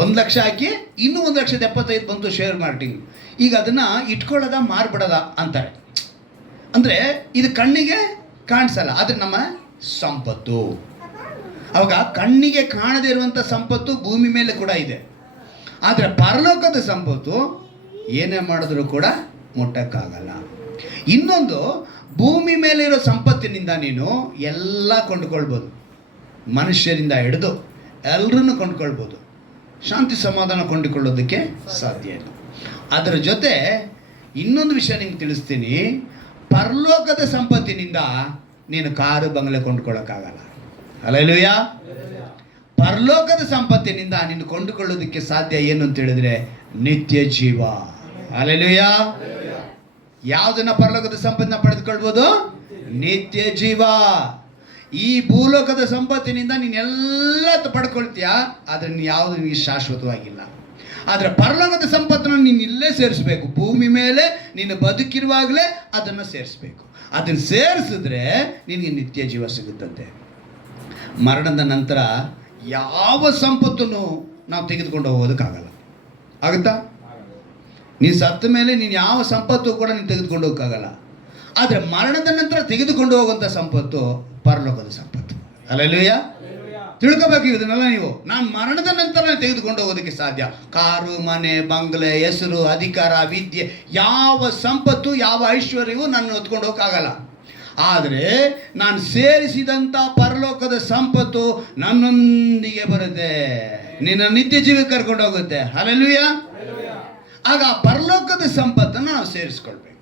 1 ಲಕ್ಷ ಹಾಕಿ ಇನ್ನೂ 1,75,000 ಬಂತು ಶೇರ್ ಮಾರ್ಕೆಟಿಂಗ್. ಈಗ ಅದನ್ನು ಇಟ್ಕೊಳ್ಳೋದ ಮಾರ್ಬಿಡೋದ ಅಂತಾರೆ. ಅಂದರೆ ಇದು ಕಣ್ಣಿಗೆ ಕಾಣಿಸಲ್ಲ, ಆದರೆ ನಮ್ಮ ಸಂಪತ್ತು. ಅವಾಗ ಕಣ್ಣಿಗೆ ಕಾಣದೇ ಇರುವಂಥ ಸಂಪತ್ತು ಭೂಮಿ ಮೇಲೆ ಕೂಡ ಇದೆ, ಆದರೆ ಪರಲೋಕದ ಸಂಪತ್ತು ಏನೇ ಮಾಡಿದ್ರೂ ಕೂಡ ಮುಟ್ಟಕ್ಕಾಗಲ್ಲ. ಇನ್ನೊಂದು, ಭೂಮಿ ಮೇಲೆ ಇರೋ ಸಂಪತ್ತಿನಿಂದ ನೀನು ಎಲ್ಲ ಕೊಂಡುಕೊಳ್ಬೋದು, ಮನುಷ್ಯರಿಂದ ಹಿಡಿದು ಎಲ್ಲರನ್ನು ಕೊಂಡುಕೊಳ್ಬೋದು, ಶಾಂತಿ ಸಮಾಧಾನ ಕೊಂಡುಕೊಳ್ಳೋದಕ್ಕೆ ಸಾಧ್ಯ ಇಲ್ಲ. ಅದರ ಜೊತೆ ಇನ್ನೊಂದು ವಿಷಯ ನಿಮ್ಗೆ ತಿಳಿಸ್ತೀನಿ, ಪರಲೋಕದ ಸಂಪತ್ತಿನಿಂದ ನೀನು ಕಾರು ಬಂಗಲೆ ಕೊಂಡುಕೊಳ್ಳೋಕ್ಕಾಗಲ್ಲ. ಹಲ್ಲೆಲೂಯಾ. ಪರಲೋಕದ ಸಂಪತ್ತಿನಿಂದ ನೀನು ಕೊಂಡುಕೊಳ್ಳೋದಕ್ಕೆ ಸಾಧ್ಯ ಏನು ಅಂತ ಹೇಳಿದ್ರೆ ನಿತ್ಯ ಜೀವ. ಹಲ್ಲೆಲೂಯಾ. ಯಾವುದನ್ನ ಪರಲೋಕದ ಸಂಪತ್ತನ್ನ ಪಡೆದುಕೊಳ್ಬೋದು? ನಿತ್ಯ ಜೀವ. ಈ ಭೂಲೋಕದ ಸಂಪತ್ತಿನಿಂದ ನೀನೆಲ್ಲ ಪಡ್ಕೊಳ್ತೀಯ, ಆದರೆ ಯಾವುದು ನಿನಗೆ ಶಾಶ್ವತವಾಗಿಲ್ಲ. ಆದರೆ ಪರಲೋಕದ ಸಂಪತ್ತನ್ನು ನೀನು ಇಲ್ಲೇ ಸೇರಿಸಬೇಕು, ಭೂಮಿ ಮೇಲೆ ನೀನು ಬದುಕಿರುವಾಗಲೇ ಅದನ್ನು ಸೇರಿಸಬೇಕು. ಅದನ್ನು ಸೇರಿಸಿದ್ರೆ ನಿನಗೆ ನಿತ್ಯ ಜೀವ ಸಿಗುತ್ತದೆ. ಮರಣದ ನಂತರ ಯಾವ ಸಂಪತ್ತನ್ನು ನಾವು ತೆಗೆದುಕೊಂಡು ಹೋಗೋದಕ್ಕಾಗಲ್ಲ. ಆಗುತ್ತಾ? ನೀನು ಸತ್ತ ಮೇಲೆ ನೀನು ಯಾವ ಸಂಪತ್ತು ಕೂಡ ನೀನು ತೆಗೆದುಕೊಂಡು ಹೋಗೋಕ್ಕಾಗಲ್ಲ. ಆದರೆ ಮರಣದ ನಂತರ ತೆಗೆದುಕೊಂಡು ಹೋಗುವಂಥ ಸಂಪತ್ತು ಪರಲೋಕದ ಸಂಪತ್ತು. ಹಲ್ಲೆಲೂಯಾ. ತಿಳ್ಕೋಬೇಕು ಇದನ್ನೆಲ್ಲ ನೀವು. ನಾನು ಮರಣದ ನಂತರ ತೆಗೆದುಕೊಂಡು ಹೋಗೋದಕ್ಕೆ ಸಾಧ್ಯ. ಕಾರು, ಮನೆ, ಬಂಗ್ಲೆ, ಹೆಸರು, ಅಧಿಕಾರ, ವಿದ್ಯೆ, ಯಾವ ಸಂಪತ್ತು, ಯಾವ ಐಶ್ವರ್ಯವೂ ನಾನು ಹೊತ್ಕೊಂಡು ಹೋಗೋಕ್ಕಾಗಲ್ಲ. ಆದರೆ ನಾನು ಸೇರಿಸಿದಂಥ ಪರಲೋಕದ ಸಂಪತ್ತು ನನ್ನೊಂದಿಗೆ ಬರುತ್ತೆ, ನಿನ್ನ ನಿತ್ಯ ಜೀವಕ್ಕೆ ಕರ್ಕೊಂಡು ಹೋಗುತ್ತೆ. ಹಲ್ಲೆಲೂಯಾ. ಆಗ ಆ ಪರಲೋಕದ ಸಂಪತ್ತನ್ನು ನಾವು ಸೇರಿಸ್ಕೊಳ್ಬೇಕು.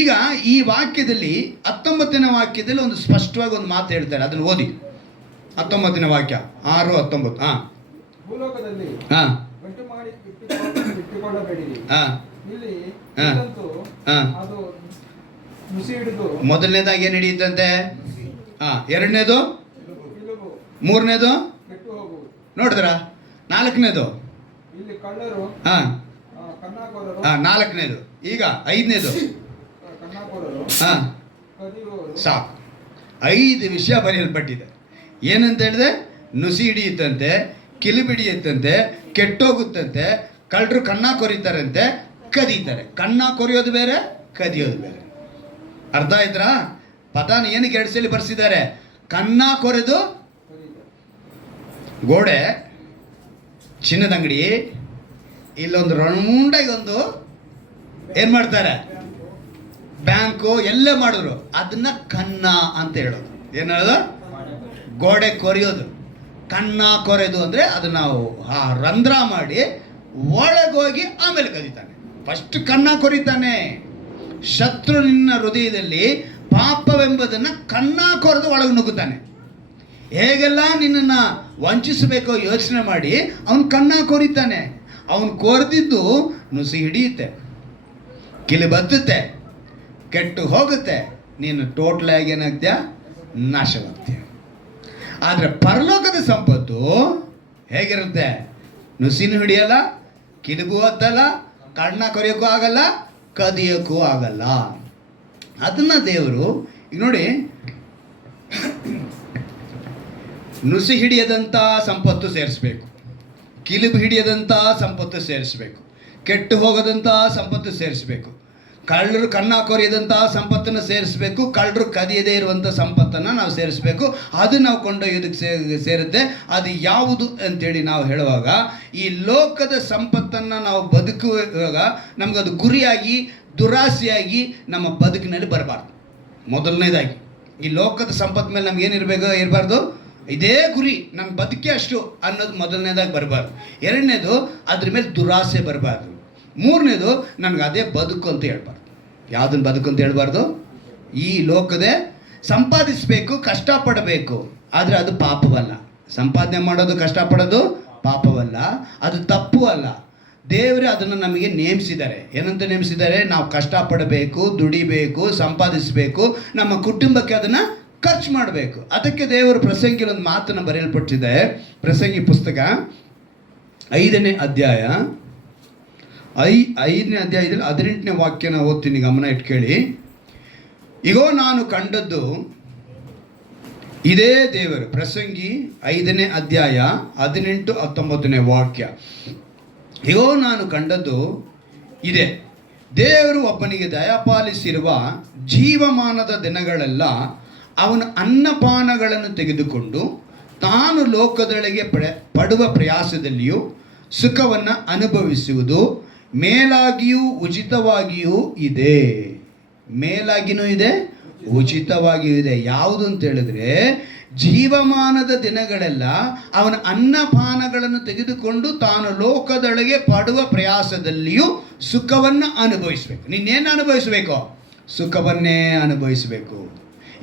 ಈಗ ಈ ವಾಕ್ಯದಲ್ಲಿ 19ನೇ ವಾಕ್ಯದಲ್ಲಿ ಒಂದು ಸ್ಪಷ್ಟವಾಗಿ ಒಂದು ಮಾತು ಹೇಳ್ತಾರೆ, ಅದನ್ನು ಓದಿ. 19ನೇ ವಾಕ್ಯ 6:19. ಭೂಲೋಕದಲ್ಲಿ ಗಂಟು ಮಾಡಿ ಇಟ್ಟುಕೊಳ್ಳಬೇಡಿರಿ. ಇಲ್ಲಿ ಅದು ನುಸಿ ಹಿಡಿದು ಮೊದಲನೇದಾಗಿ ಏನು ಹಿಡಿಯುತ್ತಂತೆ? ಎರಡನೇದು, ಮೂರನೇದು ಕೆಟ್ಟು ಹೋಗುವುದು. ನೋಡಿದ್ರ? ನಾಲ್ಕನೇದು ಇಲ್ಲಿ ಕಳ್ಳರು, ಕನ್ನಾಕೋರರು. ನಾಲ್ಕನೇದು. ಈಗ ಐದನೇದು ಕನ್ನಾಕೋರರು, ಕದಿಯುವವರು. ಸಾಕು, 5 ವಿಷಯ ಬರೆಯಲ್ಪಟ್ಟಿದೆ. ಏನಂತ ಹೇಳಿದೆ? ನುಸಿ ಹಿಡಿಯುತ್ತಂತೆ, ಕಿಲಿಬಿಡಿಯುತ್ತಂತೆ, ಕೆಟ್ಟೋಗುತ್ತಂತೆ, ಕಳ್ಳರು ಕನ್ನ ಕೊರಿತಾರಂತೆ, ಕದೀತಾರೆ. ಕನ್ನ ಕೊರಿಯೋದು ಬೇರೆ, ಕದಿಯೋದು ಬೇರೆ. ಅರ್ಥ ಆಯ್ತಾ? ಪದಾನ ಏನಕ್ಕೆ 2 ಸಲ ಬರ್ಸಿದ್ದಾರೆ? ಕನ್ನ ಕೊರೆದು ಗೋಡೆ, ಚಿನ್ನದ ಅಂಗಡಿ, ಇಲ್ಲೊಂದು ರೌಂಡಾಗಿ ಒಂದು ಏನು ಮಾಡ್ತಾರೆ, ಬ್ಯಾಂಕು ಎಲ್ಲ ಮಾಡಿದ್ರು, ಅದನ್ನ ಕನ್ನ ಅಂತ ಹೇಳೋದು. ಏನು ಹೇಳೋದು? ಗೋಡೆ ಕೊರೆಯೋದು. ಕನ್ನ ಕೊರೆದು ಅಂದರೆ ಅದು ನಾವು ರಂಧ್ರ ಮಾಡಿ ಒಳಗೋಗಿ ಆಮೇಲೆ ಕದೀತಾನೆ. ಫಸ್ಟ್ ಕನ್ನ ಕೊರಿತಾನೆ. ಶತ್ರು ನಿನ್ನ ಹೃದಯದಲ್ಲಿ ಪಾಪವೆಂಬುದನ್ನು ಕನ್ನ ಕೊರೆದು ಒಳಗೆ ನುಗ್ಗುತ್ತಾನೆ. ಹೇಗೆಲ್ಲ ನಿನ್ನನ್ನು ವಂಚಿಸಬೇಕೋ ಯೋಚನೆ ಮಾಡಿ ಅವನು ಕನ್ನ ಕೊರಿತಾನೆ. ಅವನು ಕೊರೆದಿದ್ದು ನುಸಿ ಹಿಡಿಯುತ್ತೆ, ಕಿಲಿ ಬತ್ತುತ್ತೆ, ಕೆಟ್ಟು ಹೋಗುತ್ತೆ, ನೀನು ಟೋಟ್ಲಾಗಿ ಏನಾಗ್ತೀಯ? ನಾಶವಾಗ್ತೀಯ. ಆದರೆ ಪರಲೋಕದ ಸಂಪತ್ತು ಹೇಗಿರುತ್ತೆ? ನುಸಿನೂ ಹಿಡಿಯಲ್ಲ, ಕಿಲಿಗೂ ಹತ್ತಲ್ಲ, ಕಣ್ಣ ಕೊರೆಯೋಕ್ಕೂ ಆಗಲ್ಲ, ಕದಿಯೋಕ್ಕೂ ಆಗಲ್ಲ. ಅದನ್ನು ದೇವರು ಈಗ ನೋಡಿ, ನುಸಿ ಹಿಡಿಯದಂಥ ಸಂಪತ್ತು ಸೇರಿಸ್ಬೇಕು, ಕಿಲಿಬು ಹಿಡಿಯದಂಥ ಸಂಪತ್ತು ಸೇರಿಸ್ಬೇಕು, ಕೆಟ್ಟು ಹೋಗದಂಥ ಸಂಪತ್ತು ಸೇರಿಸ್ಬೇಕು, ಕಳ್ಳರು ಕನ್ನ ಕೊರಿಯದಂಥ ಸಂಪತ್ತನ್ನು ಸೇರಿಸ್ಬೇಕು, ಕಳ್ಳರು ಕದಿಯದೇ ಇರುವಂಥ ಸಂಪತ್ತನ್ನು ನಾವು ಸೇರಿಸ್ಬೇಕು. ಅದು ನಾವು ಕೊಂಡೊಯ್ಯೋದಕ್ಕೆ ಸೇರುತ್ತೆ. ಅದು ಯಾವುದು ಅಂತೇಳಿ ನಾವು ಹೇಳುವಾಗ, ಈ ಲೋಕದ ಸಂಪತ್ತನ್ನು ನಾವು ಬದುಕುವಾಗ ನಮಗದು ಗುರಿಯಾಗಿ ದುರಾಸೆಯಾಗಿ ನಮ್ಮ ಬದುಕಿನಲ್ಲಿ ಬರಬಾರ್ದು. ಮೊದಲನೇದಾಗಿ ಈ ಲೋಕದ ಸಂಪತ್ತು ಮೇಲೆ ನಮಗೇನಿರಬೇಕು, ಇರಬಾರ್ದು, ಇದೇ ಗುರಿ, ನನ್ನ ಬದುಕೆ ಅಷ್ಟು ಅನ್ನೋದು ಮೊದಲನೇದಾಗಿ ಬರಬಾರ್ದು. ಎರಡನೇದು, ಅದ್ರ ಮೇಲೆ ದುರಾಸೆ ಬರಬಾರ್ದು. ಮೂರನೇದು, ನನಗೆ ಅದೇ ಬದುಕು ಅಂತ ಹೇಳ್ಬಾರ್ದು. ಯಾವುದನ್ನು ಬದುಕು ಅಂತ ಹೇಳ್ಬಾರ್ದು? ಈ ಲೋಕದೇ ಸಂಪಾದಿಸಬೇಕು, ಕಷ್ಟಪಡಬೇಕು, ಆದರೆ ಅದು ಪಾಪವಲ್ಲ. ಸಂಪಾದನೆ ಮಾಡೋದು, ಕಷ್ಟಪಡೋದು ಪಾಪವಲ್ಲ, ಅದು ತಪ್ಪು ಅಲ್ಲ. ದೇವರೇ ಅದನ್ನು ನಮಗೆ ನೇಮಿಸಿದ್ದಾರೆ. ಏನಂತ ನೇಮಿಸಿದ್ದಾರೆ? ನಾವು ಕಷ್ಟಪಡಬೇಕು, ದುಡಿಬೇಕು, ಸಂಪಾದಿಸಬೇಕು, ನಮ್ಮ ಕುಟುಂಬಕ್ಕೆ ಅದನ್ನು ಖರ್ಚು ಮಾಡಬೇಕು. ಅದಕ್ಕೆ ದೇವರು ಪ್ರಸಂಗಿ ಒಂದು ಮಾತನ್ನು ಬರೆಯಲ್ಪಟ್ಟಿದೆ. ಪ್ರಸಂಗಿ ಪುಸ್ತಕ 5ನೇ ಅಧ್ಯಾಯ 5ನೇ ಅಧ್ಯಾಯದಲ್ಲಿ 18ನೇ ವಾಕ್ಯನ ಓದ್ತೀನಿ, ಗಮನ ಇಟ್ಕೇಳಿ. ಇಗೋ ನಾನು ಕಂಡದ್ದು, ಇದೇ ದೇವರು. ಪ್ರಸಂಗಿ 5ನೇ ಅಧ್ಯಾಯ 18, 19ನೇ ವಾಕ್ಯ. ಇಗೋ ನಾನು ಕಂಡದ್ದು ಇದೆ, ದೇವರು ಒಬ್ಬನಿಗೆ ದಯಪಾಲಿಸಿರುವ ಜೀವಮಾನದ ದಿನಗಳೆಲ್ಲ ಅವನ ಅನ್ನಪಾನಗಳನ್ನು ತೆಗೆದುಕೊಂಡು ತಾನು ಲೋಕದೊಳಗೆ ಪಡುವ ಪ್ರಯಾಸದಲ್ಲಿಯೂ ಸುಖವನ್ನು ಅನುಭವಿಸುವುದು ಮೇಲಾಗಿಯೂ ಉಚಿತವಾಗಿಯೂ ಇದೆ. ಮೇಲಾಗಿಯೂ ಇದೆ, ಉಚಿತವಾಗಿಯೂ ಇದೆ. ಯಾವುದು ಅಂತ ಹೇಳಿದ್ರೆ, ಜೀವಮಾನದ ದಿನಗಳೆಲ್ಲ ಅವನ ಅನ್ನಪಾನಗಳನ್ನು ತೆಗೆದುಕೊಂಡು ತಾನು ಲೋಕದೊಳಗೆ ಪಡುವ ಪ್ರಯಾಸದಲ್ಲಿಯೂ ಸುಖವನ್ನು ಅನುಭವಿಸಬೇಕು. ನೀನೇನು ಅನುಭವಿಸಬೇಕು? ಸುಖವನ್ನೇ ಅನುಭವಿಸಬೇಕು.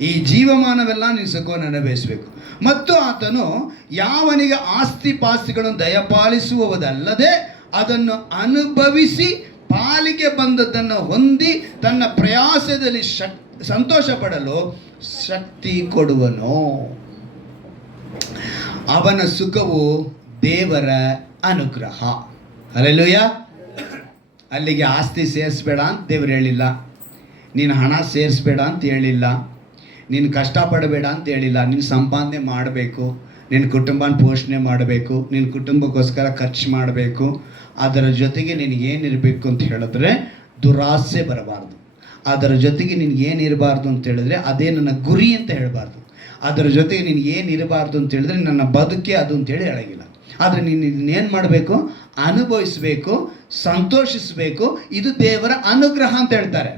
ಈ ಜೀವಮಾನವೆಲ್ಲ ನೀನು ಸುಖವನ್ನು ಅನುಭವಿಸಬೇಕು. ಮತ್ತು ಆತನು ಯಾವನಿಗೆ ಆಸ್ತಿ ಪಾಸ್ತಿಗಳನ್ನು ದಯಪಾಲಿಸುವುದಲ್ಲದೆ ಅದನ್ನು ಅನುಭವಿಸಿ ಪಾಲಿಗೆ ಬಂದದ್ದನ್ನು ಹೊಂದಿ ತನ್ನ ಪ್ರಯಾಸದಲ್ಲಿ ಸಂತೋಷ ಪಡಲು ಶಕ್ತಿ ಕೊಡುವನು. ಅವನ ಸುಖವು ದೇವರ ಅನುಗ್ರಹ. ಹಲ್ಲೆಲೂಯಾ. ಅಲ್ಲಿಗೆ ಆಸ್ತಿ ಸೇರಿಸ್ಬೇಡ ಅಂತ ದೇವರು ಹೇಳಿಲ್ಲ, ನೀನು ಹಣ ಸೇರಿಸ್ಬೇಡ ಅಂತ ಹೇಳಿಲ್ಲ, ನೀನು ಕಷ್ಟಪಡಬೇಡ ಅಂತ ಹೇಳಿಲ್ಲ. ನೀನು ಸಂಪಾದನೆ ಮಾಡಬೇಕು, ನಿನ್ನ ಕುಟುಂಬನ ಪೋಷಣೆ ಮಾಡಬೇಕು, ನಿನ್ನ ಕುಟುಂಬಕ್ಕೋಸ್ಕರ ಖರ್ಚು ಮಾಡಬೇಕು. ಅದರ ಜೊತೆಗೆ ನಿನಗೇನಿರಬೇಕು ಅಂತ ಹೇಳಿದ್ರೆ ದುರಾಸೆ ಬರಬಾರ್ದು. ಅದರ ಜೊತೆಗೆ ನಿನಗೇನಿರಬಾರ್ದು ಅಂತ ಹೇಳಿದ್ರೆ ಅದೇ ನನ್ನ ಗುರಿ ಅಂತ ಹೇಳಬಾರ್ದು. ಅದರ ಜೊತೆಗೆ ನಿನಗೇನಿರಬಾರ್ದು ಅಂತ ಹೇಳಿದ್ರೆ ನನ್ನ ಬದುಕೆ ಅದು ಅಂತೇಳಿ ಹೇಳೋಂಗಿಲ್ಲ. ಆದರೆ ನೀನು ಇದನ್ನೇನು ಮಾಡಬೇಕು? ಅನುಭವಿಸಬೇಕು, ಸಂತೋಷಿಸಬೇಕು. ಇದು ದೇವರ ಅನುಗ್ರಹ ಅಂತ ಹೇಳ್ತಾರೆ.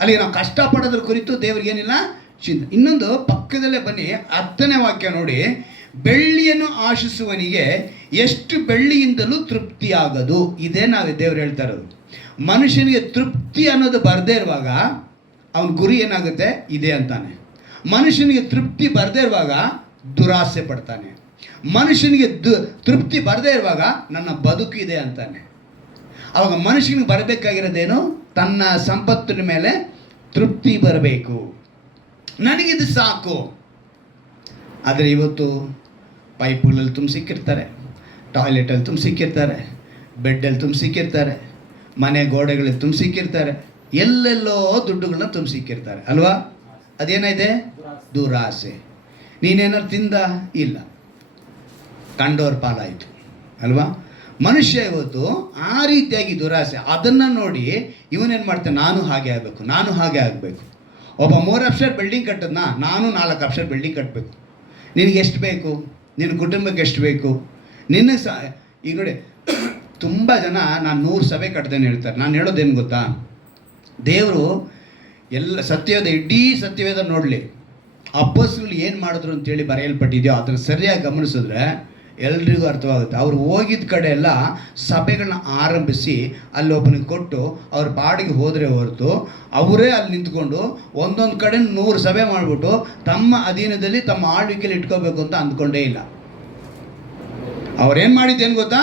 ಅಲ್ಲಿ ನಾವು ಕಷ್ಟಪಡೋದ್ರ ಕುರಿತು ದೇವರಿಗೇನಿಲ್ಲ ಚಿಂತೆ. ಇನ್ನೊಂದು ಪಕ್ಕದಲ್ಲೇ ಬನ್ನಿ, 10ನೇ ವಾಕ್ಯ ನೋಡಿ. ಬೆಳ್ಳಿಯನ್ನು ಆಶಿಸುವನಿಗೆ ಎಷ್ಟು ಬೆಳ್ಳಿಯಿಂದಲೂ ತೃಪ್ತಿಯಾಗದು. ಇದೇ ನಾವು ದೇವರು ಹೇಳ್ತಾ ಇರೋದು. ಮನುಷ್ಯನಿಗೆ ತೃಪ್ತಿ ಅನ್ನೋದು ಬರದೇ ಇರುವಾಗ ಅವನ ಗುರಿ ಏನಾಗುತ್ತೆ, ಇದೆ ಅಂತಾನೆ. ಮನುಷ್ಯನಿಗೆ ತೃಪ್ತಿ ಬರದೇ ಇರುವಾಗ ದುರಾಸೆ ಪಡ್ತಾನೆ. ಮನುಷ್ಯನಿಗೆ ತೃಪ್ತಿ ಬರದೇ ಇರುವಾಗ ನನ್ನ ಬದುಕು ಇದೆ ಅಂತಾನೆ. ಅವಾಗ ಮನುಷ್ಯನಿಗೆ ಬರಬೇಕಾಗಿರೋದೇನು, ತನ್ನ ಸಂಪತ್ತಿನ ಮೇಲೆ ತೃಪ್ತಿ ಬರಬೇಕು, ನನಗಿದು ಸಾಕು. ಆದರೆ ಇವತ್ತು ಪೈಪುಗಳಲ್ಲಿ ತುಂಬಿಸಿಕ್ಕಿರ್ತಾರೆ, ಟಾಯ್ಲೆಟಲ್ಲಿ ತುಂಬಿಸಿಕ್ಕಿರ್ತಾರೆ, ಬೆಡ್ಡಲ್ಲಿ ತುಂಬಿಸಿಕ್ಕಿರ್ತಾರೆ, ಮನೆ ಗೋಡೆಗಳಲ್ಲಿ ತುಂಬಿಸಿಕ್ಕಿರ್ತಾರೆ, ಎಲ್ಲೆಲ್ಲೋ ದುಡ್ಡುಗಳನ್ನ ತುಂಬಿಸಿಕ್ಕಿರ್ತಾರೆ ಅಲ್ವಾ. ಅದೇನೈತೆ, ದುರಾಸೆ. ನೀನೇನಾದ್ರು ತಿಂದ, ಇಲ್ಲ, ಕಂಡೋರ್ ಪಾಲಾಯಿತು ಅಲ್ವಾ. ಮನುಷ್ಯ ಇವತ್ತು ಆ ರೀತಿಯಾಗಿ ದುರಾಸೆ, ಅದನ್ನು ನೋಡಿ ಇವನೇನು ಮಾಡ್ತಾನೆ, ನಾನು ಹಾಗೆ ಆಗಬೇಕು, ನಾನು ಹಾಗೆ ಆಗಬೇಕು. ಒಬ್ಬ 3 ಅಕ್ಷರ ಬಿಲ್ಡಿಂಗ್ ಕಟ್ಟದ್ನ, ನಾನು 4 ಅಕ್ಷರ ಬಿಲ್ಡಿಂಗ್ ಕಟ್ಟಬೇಕು. ನಿನಗೆ ಎಷ್ಟು ಬೇಕು, ನಿನ್ನ ಕುಟುಂಬಕ್ಕೆ ಎಷ್ಟು ಬೇಕು, ನಿನ್ನ ಈಗ ನೋಡಿ ತುಂಬ ಜನ ನಾನು 100 ಸಭೆ ಕಟ್ತೇನೆ ಹೇಳ್ತಾರೆ. ನಾನು ಹೇಳೋದೇನು ಗೊತ್ತಾ, ದೇವರು ಎಲ್ಲ ಸತ್ಯವೇದ, ಇಡೀ ಸತ್ಯವೇದ ನೋಡಲಿ, ಅಪ್ಪೋಸ್ತಲರು ಏನು ಮಾಡಿದ್ರು ಅಂತೇಳಿ ಬರೆಯಲ್ಪಟ್ಟಿದೆಯೋ ಅದನ್ನು ಸರಿಯಾಗಿ ಗಮನಿಸಿದ್ರೆ ಎಲ್ರಿಗೂ ಅರ್ಥವಾಗುತ್ತೆ. ಅವ್ರು ಹೋಗಿದ್ದ ಕಡೆ ಎಲ್ಲ ಸಭೆಗಳನ್ನ ಆರಂಭಿಸಿ ಅಲ್ಲಿ ಒಬ್ಬನಿಗೆ ಕೊಟ್ಟು ಅವ್ರ ಬಾಡಿಗೆ ಹೋದರೆ ಹೊರತು ಅವರೇ ಅಲ್ಲಿ ನಿಂತ್ಕೊಂಡು ಒಂದೊಂದು ಕಡೆ 100 ಸಭೆ ಮಾಡಿಬಿಟ್ಟು ತಮ್ಮ ಅಧೀನದಲ್ಲಿ ತಮ್ಮ ಆಳ್ವಿಕೆಯಲ್ಲಿ ಇಟ್ಕೋಬೇಕು ಅಂತ ಅಂದ್ಕೊಂಡೇ ಇಲ್ಲ. ಅವ್ರೇನು ಮಾಡಿದ್ದೇನು ಗೊತ್ತಾ,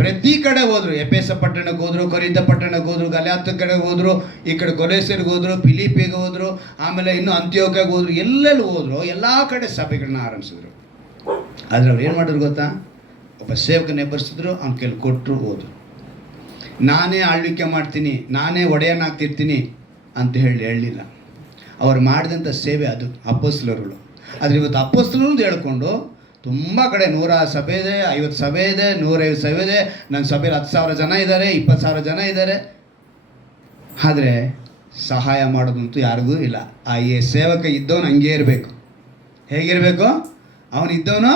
ಪ್ರತಿ ಕಡೆ ಹೋದರು. ಎಪೆಸ ಪಟ್ಟಣಕ್ಕೆ ಹೋದರು, ಕೊರಿಂಥ ಪಟ್ಟಣಕ್ಕೆ ಹೋದರು, ಗಲಾತ್ಯ ಕಡೆಗೆ ಹೋದರು, ಈ ಕಡೆ ಕೊಲೊಸ್ಸೆಗೆ ಹೋದರು, ಫಿಲಿಪ್ಪಿಗೆ ಹೋದರು, ಆಮೇಲೆ ಇನ್ನು ಅಂತಿಯೋಕ್ಯಗೆ ಹೋದರು, ಎಲ್ಲೆಲ್ಲಿ ಹೋದರು, ಎಲ್ಲ ಕಡೆ ಸಭೆಗಳನ್ನ ಆರಂಭಿಸಿದ್ರು. ಆದರೆ ಅವ್ರು ಏನು ಮಾಡಿದ್ರು ಗೊತ್ತಾ, ಒಬ್ಬ ಸೇವಕನೇ ಬರ್ಸಿದ್ರು, ಅವ್ನ ಕೈಲಿ ಕೊಟ್ಟರು, ಹೋದರು. ನಾನೇ ಆಳ್ವಿಕೆ ಮಾಡ್ತೀನಿ, ನಾನೇ ಒಡೆಯನಾಗ್ತಿರ್ತೀನಿ ಅಂತ ಹೇಳಲಿಲ್ಲ. ಅವ್ರು ಮಾಡಿದಂಥ ಸೇವೆ ಅದು ಅಪೊಸ್ತಲರುಗಳು. ಆದರೆ ಇವತ್ತು ಅಪೊಸ್ತಲರು ಹೇಳ್ಕೊಂಡು ತುಂಬ ಕಡೆ 100 ಸಭೆ ಇದೆ, 50 ಸಭೆ ಇದೆ, 150 ಸಭೆ ಇದೆ, ನನ್ನ ಸಭೆಯಲ್ಲಿ 10,000 ಜನ ಇದ್ದಾರೆ, 20,000 ಜನ ಇದ್ದಾರೆ. ಆದರೆ ಸಹಾಯ ಮಾಡೋದಂತೂ ಯಾರಿಗೂ ಇಲ್ಲ. ಆ ಸೇವಕ ಇದ್ದವನು ಹಂಗೇ ಇರಬೇಕು. ಹೇಗಿರಬೇಕು, ಅವನು ಇದ್ದವನು